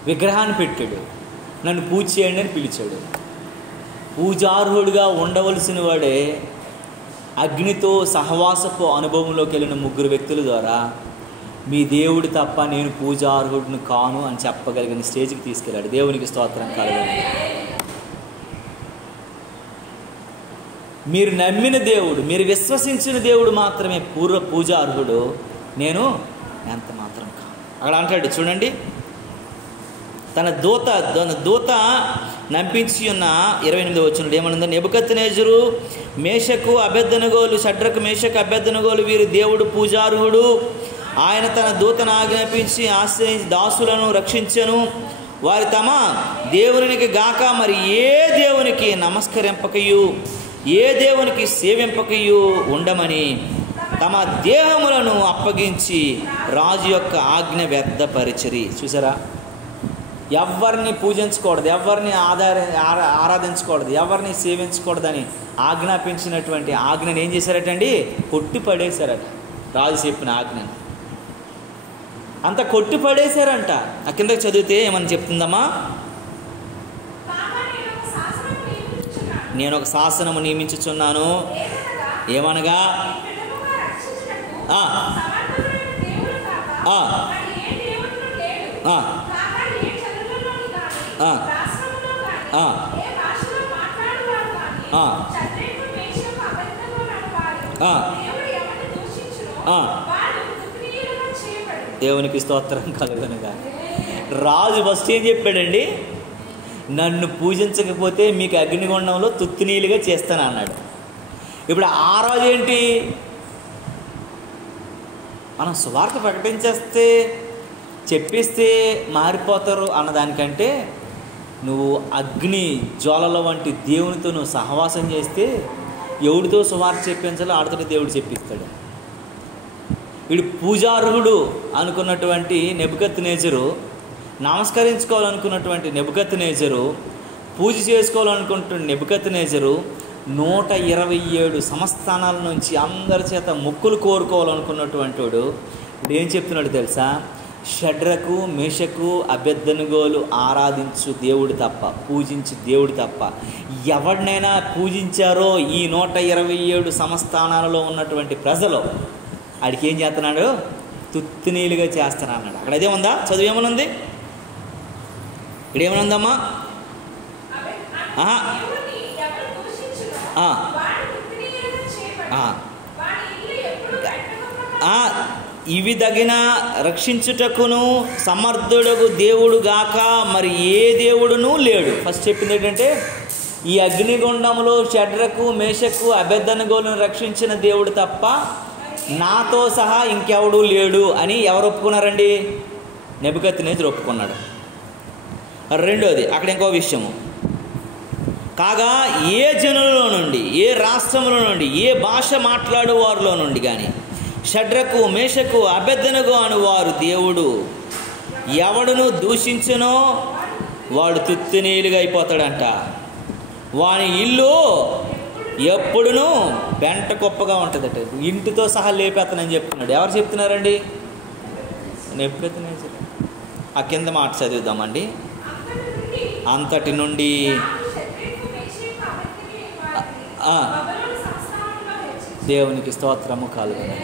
విగ్రహాన్ని పెట్టాడు, నన్ను పూజ చేయండి అని పిలిచాడు. పూజార్హుడిగా ఉండవలసిన వాడే అగ్నితో సహవాసపు అనుభవంలోకి వెళ్ళిన 3 వ్యక్తుల ద్వారా మీ దేవుడు తప్ప నేను పూజార్హుడిని కాను అని చెప్పగలిగిన స్టేజ్కి తీసుకెళ్ళాడు. దేవునికి స్తోత్రం కలుగును. మీరు నమ్మిన దేవుడు, మీరు విశ్వసించిన దేవుడు మాత్రమే పూజార్హుడు, నేను ఎంత మాత్రం కాను. అక్కడ అంటాడు చూడండి, తన దూత నంపించి ఉన్న 28వ వచనంలో ఏమనుందో? నెబుకద్నెజరు మేషకు అబేద్నెగోలు, షడ్రకు మేషకు అబేద్నెగోలు వీరి దేవుడు పూజార్హుడు. ఆయన తన దూతను ఆజ్ఞాపించి ఆశ్రయించి దాసులను రక్షించెను. వారి తమ దేవునికి గాక మరి ఏ దేవునికి నమస్కరింపకయు ఏ దేవునికి సేవింపకయు ఉండమని తమ దేహములను అప్పగించి రాజు యొక్క ఆజ్ఞ వ్యర్థపరిచరి. చూసారా, ఎవరిని పూజించకూడదు, ఎవరిని ఆరాధించకూడదు, ఎవరిని సేవించకూడదని ఆజ్ఞాపించినటువంటి ఆజ్ఞను ఏం చేశారటండి? కొట్టి పడేశారట. రాజు చెప్పిన ఆజ్ఞను అంత కొట్టి పడేశారంట. ఆ కిందకి చదివితే ఏమని చెప్తుందమ్మా? నేను ఒక శాసనము నియమించుచున్నాను, ఏమనగా దేవునికి స్తోత్రం కలుగునుగా. రాజు ఫస్ట్ ఏం చెప్పాడండి? నన్ను పూజించకపోతే మీకు అగ్నిగుండంలో తుత్తినీలుగా చేస్తాను అన్నాడు. ఇప్పుడు ఆ రాజు ఏంటి? మనం సువార్త ప్రకటించేస్తే చెప్పేస్తే మారిపోతారు అన్నదానికంటే నువ్వు అగ్ని జ్వాలల వంటి దేవునితో నువ్వు సహవాసం చేస్తే ఎవడితో సువార్త చెప్పించాలో ఆడితో దేవుడు చెప్పిస్తాడు. వీడు పూజార్హుడు అనుకున్నటువంటి నెబుకద్నెజరు, నమస్కరించుకోవాలనుకున్నటువంటి నెబుకద్నెజరు, పూజ చేసుకోవాలనుకుంటున్న నెబుకద్నెజరు 127 సంస్థానాల నుంచి అందరి చేత మొక్కులు కోరుకోవాలనుకున్నటువంటి వాడు ఇప్పుడు ఏం చెప్తున్నాడు తెలుసా? షడ్రకు మేషకు అబేద్నెగోలు ఆరాధించు దేవుడు తప్ప, పూజించు దేవుడు తప్ప ఎవరినైనా పూజించారో ఈ 127 సంస్థానాలలో ఉన్నటువంటి ప్రజలు ఆడికి ఏం చేస్తున్నాడు? తుత్తినీలుగా చేస్తాను అన్నాడు. అక్కడ అదే ఉందా? చదువు ఏమనుంది? ఇక్కడ ఏమనుందమ్మా? ఇవి తగిన రక్షించుటకును సమర్థుడకు దేవుడు గాక మరి ఏ దేవుడునూ లేడు. ఫస్ట్ చెప్పింది ఏంటంటే ఈ అగ్నిగుండంలో షడ్రకు మేషకు అబేద్నెగోలను రక్షించిన దేవుడు తప్ప నాతో సహా ఇంకెవడూ లేడు అని ఎవరు ఒప్పుకున్నారండి? నెబుకద్నెజరు ఒప్పుకున్నాడు. రెండోది అక్కడ ఇంకో విషయము, కాగా ఏ జనులలో నుండి, ఏ రాష్ట్రంలో నుండి, ఏ భాష మాట్లాడు వారిలో నుండి కానీ షడ్రకు మేషకు అబేద్నెగో అని వారు దేవుడు ఎవడును దూషించునో వాడు తుత్తినీలుగా అయిపోతాడంట. వాని ఇల్లు ఎప్పుడునూ పెంట కుప్పగా ఉంటుందట. ఇంటితో సహా లేపేస్తానని చెప్తున్నాడు. ఎవరు చెప్తున్నారండి? నెబుకద్నెజరు. ఆ కింద మాట చదువుదామండి. అంతటి నుండి దేవునికి స్తోత్రము కలుగును.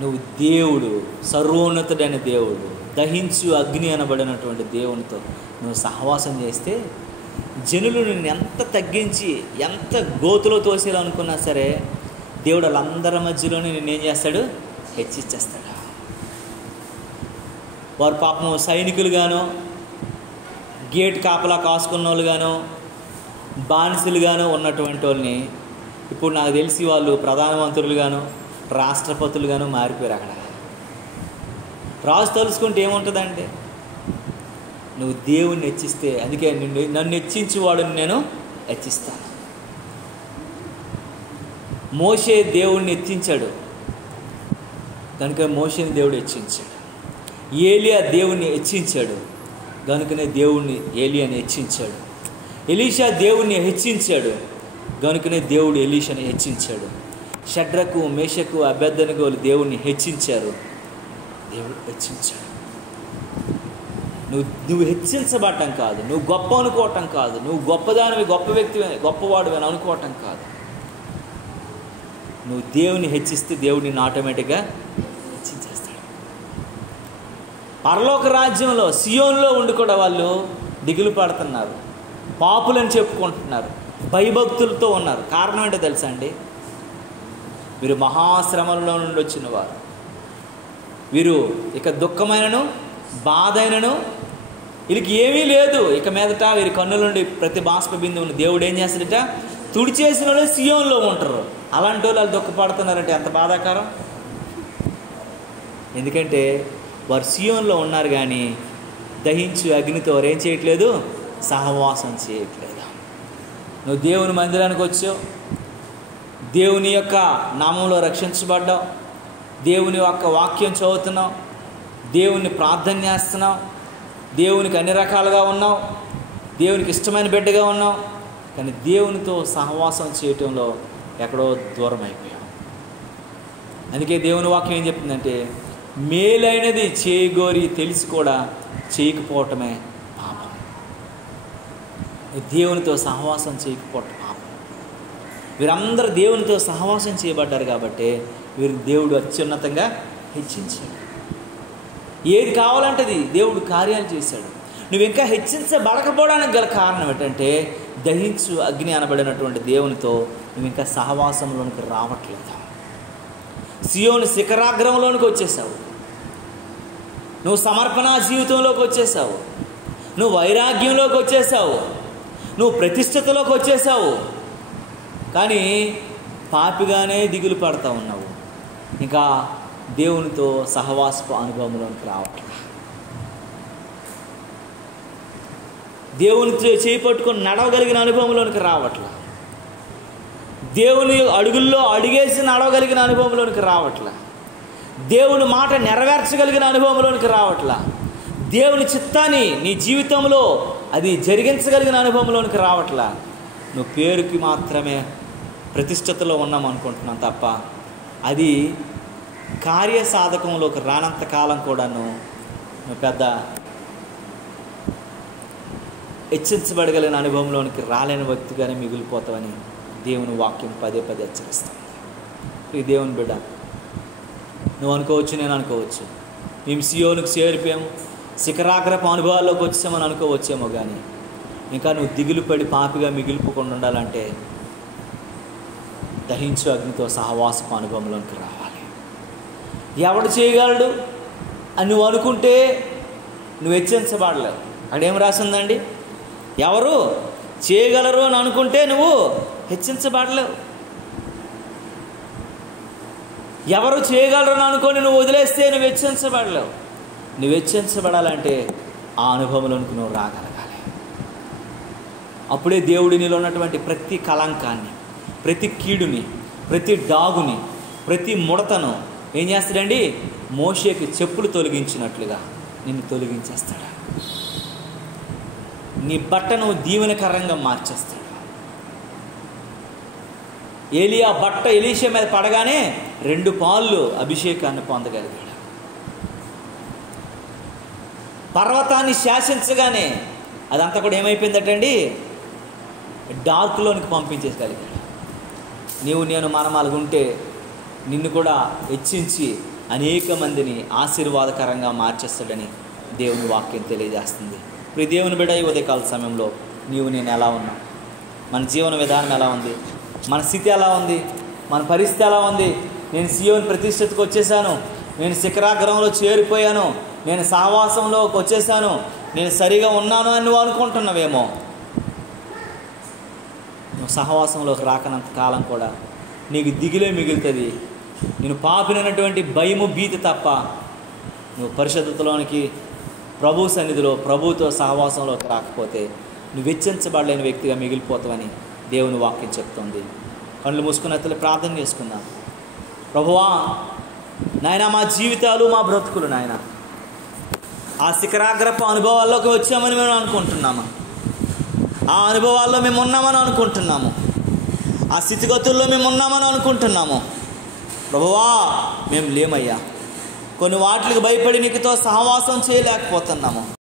నువ్వు దేవుడు, సర్వోన్నతుడైన దేవుడు, దహించు అగ్ని అనబడినటువంటి దేవునితో నువ్వు సహవాసం చేస్తే జనులు నిన్ను ఎంత తగ్గించి ఎంత గోతులో తోసేయాలనుకున్నా సరే దేవుడు వాళ్ళందరి మధ్యలోనే నిన్నేం చేస్తాడు? హెచ్చిచ్చేస్తాడు. వారు పాపం సైనికులుగానో, గేట్ కాపలా కాసుకున్న వాళ్ళుగానో, బానిసలుగానో ఉన్నటువంటి వాళ్ళని ఇప్పుడు నాకు తెలిసి వాళ్ళు ప్రధానమంత్రులుగాను రాష్ట్రపతులుగాను మారిపోయారు. అక్కడ రాజు తలుచుకుంటే ఏముంటుందంటే నువ్వు దేవుణ్ణి హెచ్చిస్తే, అందుకే నన్ను హెచ్చించి వాడిని నేను హెచ్చిస్తాను. మోషే దేవుణ్ణి హెచ్చించాడు కనుక మోషేని దేవుడు హెచ్చించాడు. ఏలియా దేవుణ్ణి హెచ్చించాడు కనుకనే దేవుణ్ణి ఏలియాని హెచ్చించాడు. ఎలీషా దేవుణ్ణి హెచ్చించాడు కనుకనే దేవుడు ఎలీషాని హెచ్చించాడు. షడ్రకు మేషకు అబేద్నెగోలు దేవుణ్ణి హెచ్చించారు, దేవుడు హెచ్చించాడు. నువ్వు హెచ్చించబడటం కాదు, నువ్వు గొప్ప అనుకోవటం కాదు, నువ్వు గొప్పదానివి, గొప్ప వ్యక్తి, గొప్పవాడు అని అనుకోవటం కాదు. నువ్వు దేవుని హెచ్చిస్తే దేవుడిని ఆటోమేటిక్గా హెచ్చించేస్తాడు. పరలోక రాజ్యంలో సియోన్లో ఉండి కూడా వాళ్ళు దిగులు పడుతున్నారు, పాపులని చెప్పుకుంటున్నారు, భయభక్తులతో ఉన్నారు. కారణం ఏంటో తెలుసా అండి? వీరు మహాశ్రమలలో నుండి వచ్చిన వారు. వీరు ఇక దుఃఖమైనను బాధైనను వీరికి ఏమీ లేదు. ఇక మీదట వీరి కన్నుల నుండి ప్రతి బాష్ప బిందువును దేవుడు ఏం చేస్తాడట? తుడిచేసిన వాళ్ళు సియోన్లో ఉంటారు. అలాంటి వాళ్ళు దుఃఖపడుతున్నారంటే ఎంత బాధాకరం. ఎందుకంటే వారు సియోన్లో ఉన్నారు కానీ దహించు అగ్నితో వారు ఏం చేయట్లేదు? సహవాసం చేయట్లేదు. నువ్వు దేవుని మందిరానికి వచ్చావు, దేవుని యొక్క నామంలో రక్షించబడ్డావు, దేవుని యొక్క వాక్యం చదువుతున్నావు, దేవుణ్ణి ప్రార్థన చేస్తున్నావు, దేవునికి అన్ని రకాలుగా ఉన్నావు, దేవునికి ఇష్టమైన బిడ్డగా ఉన్నావు, కానీ దేవునితో సహవాసం చేయటంలో ఎక్కడో దూరం అయిపోయావు. అందుకే దేవుని వాక్యం ఏం చెప్తుందంటే, మేలైనది చేయగోరి తెలిసి కూడా చేయకపోవటమే పాపం. దేవునితో సహవాసం చేయకపోవటం పాపం. వీరందరూ దేవునితో సహవాసం చేయబడ్డారు కాబట్టి వీరు దేవుడు అత్యున్నతంగా హెచ్చించాడు. ఏది కావాలంటది దేవుడు కార్యాలు చేశాడు. నువ్వు ఇంకా హెచ్చించబడకపోవడానికి గల కారణం ఏంటంటే, దహించు అగ్ని అనబడినటువంటి దేవునితో నువ్వు ఇంకా సహవాసంలోనికి రావట్లేదు. సియోను శిఖరాగ్రంలోనికి వచ్చేసావు, నువ్వు సమర్పణ జీవితంలోకి వచ్చేసావు, నువ్వు వైరాగ్యంలోకి వచ్చేసావు, నువ్వు ప్రతిష్టతలోకి వచ్చేసావు, కానీ పాపిగానే దిగులు పడతా ఉన్నావు. ఇంకా దేవునితో సహవాసపు అనుభవంలోనికి రావట్లేదు. దేవునితో చేయి పట్టుకొని నడవగలిగిన అనుభవంలోనికి రావట్లా. దేవుని అడుగుల్లో అడుగేసి నడవగలిగిన అనుభవంలోనికి రావట్లా. దేవుని మాట నెరవేర్చగలిగిన అనుభవంలోనికి రావట్లా. దేవుని చిత్తాన్ని నీ జీవితంలో అది జరిగించగలిగిన అనుభవంలోనికి రావట్లా. నువ్వు పేరుకి మాత్రమే ప్రతిష్టతలో ఉన్నామనుకుంటున్నాను తప్ప అది కార్యసాధకంలోకి రానంత కాలం కూడాను నువ్వు పెద్ద హెచ్చించబడగలిగిన అనుభవంలోనికి రాలేని వ్యక్తిగానే మిగిలిపోతావని దేవుని వాక్యం పదే పదే హెచ్చరిస్తుంది. ఈ దేవుని బిడ్డ, నువ్వు అనుకోవచ్చు, నేను అనుకోవచ్చు, మేము సియోనుకు చేరిపోయాము, శిఖరాగ్రపు అనుభవాల్లోకి వచ్చామని అనుకోవచ్చేమో, కానీ ఇంకా నువ్వు దిగులు పడి పాపిగా మిగిలిపోకుండా ఉండాలంటే దహించు అగ్నితో సహవాసపు అనుభవంలోకి రావాలి. ఎవడు చేయగలడు అని నువ్వు అనుకుంటే నువ్వు హెచ్చించబడలేవు. అక్కడ ఏం రాసిందండి? ఎవరు చేయగలరు అని అనుకుంటే నువ్వు హెచ్చించబడలేవు. ఎవరు చేయగలరు అని అనుకొని నువ్వు వదిలేస్తే నువ్వు హెచ్చించబడలేవు. నువ్వు హెచ్చించబడాలంటే ఆ అనుభవంలోనికి నువ్వు రాగలగాలి. అప్పుడే దేవుడి నీలో ఉన్నటువంటి ప్రతి కళంకాన్ని, ప్రతి కీడుని, ప్రతి డాగుని, ప్రతి ముడతను ఏం చేస్తాడండి? మోషేకి చెప్పులు తొలగించినట్లుగా నిన్ను తొలగించేస్తాడు. నీ బట్టను దీవెనకరంగా మార్చేస్తాడు. ఏలియా బట్ట ఎలీషా మీద పడగానే 2 పాళ్ళు అభిషేకాన్ని పొందగలిగాడు. పర్వతాన్ని శాసించగానే అదంతా కూడా ఏమైపోయిందటండి? డార్క్లోనికి పంపించేయగలిగాడు. నీవు నేను మనం అలాగుంటే నిన్ను కూడా హెచ్చించి అనేక మందిని ఆశీర్వాదకరంగా మార్చేస్తాడని దేవుని వాక్యం తెలియజేస్తుంది. ఇప్పుడు దేవుని బిడ్డ, ఈ ఉదయకాల సమయంలో నీవు నేను ఎలా ఉన్నావు? మన జీవన విధానం ఎలా ఉంది? మన స్థితి ఎలా ఉంది? మన పరిస్థితి ఎలా ఉంది? నేను సియోను ప్రతిష్టతకు వచ్చేసాను, నేను శిఖరాగ్రంలో చేరిపోయాను, నేను సహవాసంలోకి వచ్చేసాను, నేను సరిగా ఉన్నాను అని నువ్వు అనుకుంటున్నావేమో. నువ్వు సహవాసంలోకి రాకనంత కాలం కూడా నీకు దిగులే మిగులుతుంది. నేను పాపినటువంటి భయము, భీతి తప్ప నువ్వు పరిశుద్ధతలోనికి, ప్రభు సన్నిధిలో ప్రభుతో సహవాసంలోకి రాకపోతే నువ్వు వెచ్చించబడలేని వ్యక్తిగా మిగిలిపోతావని దేవుని వాక్యం చెప్తుంది. కళ్ళు మూసుకున్నట్లు ప్రార్థన చేసుకుందాం. ప్రభువా, నాయన, మా జీవితాలు, మా బ్రతుకులు నాయన ఆ శిఖరాగ్రపు అనుభవాల్లోకి వచ్చామని మేము అనుకుంటున్నాము. ఆ అనుభవాల్లో మేము ఉన్నామని అనుకుంటున్నాము. ఆ స్థితిగతుల్లో మేము ఉన్నామని అనుకుంటున్నాము. ప్రభువా, మేము లేమయ్యా. కొన్ని వాటికి భయపడి నీకుతో సహవాసం చేయలేకపోతున్నాము.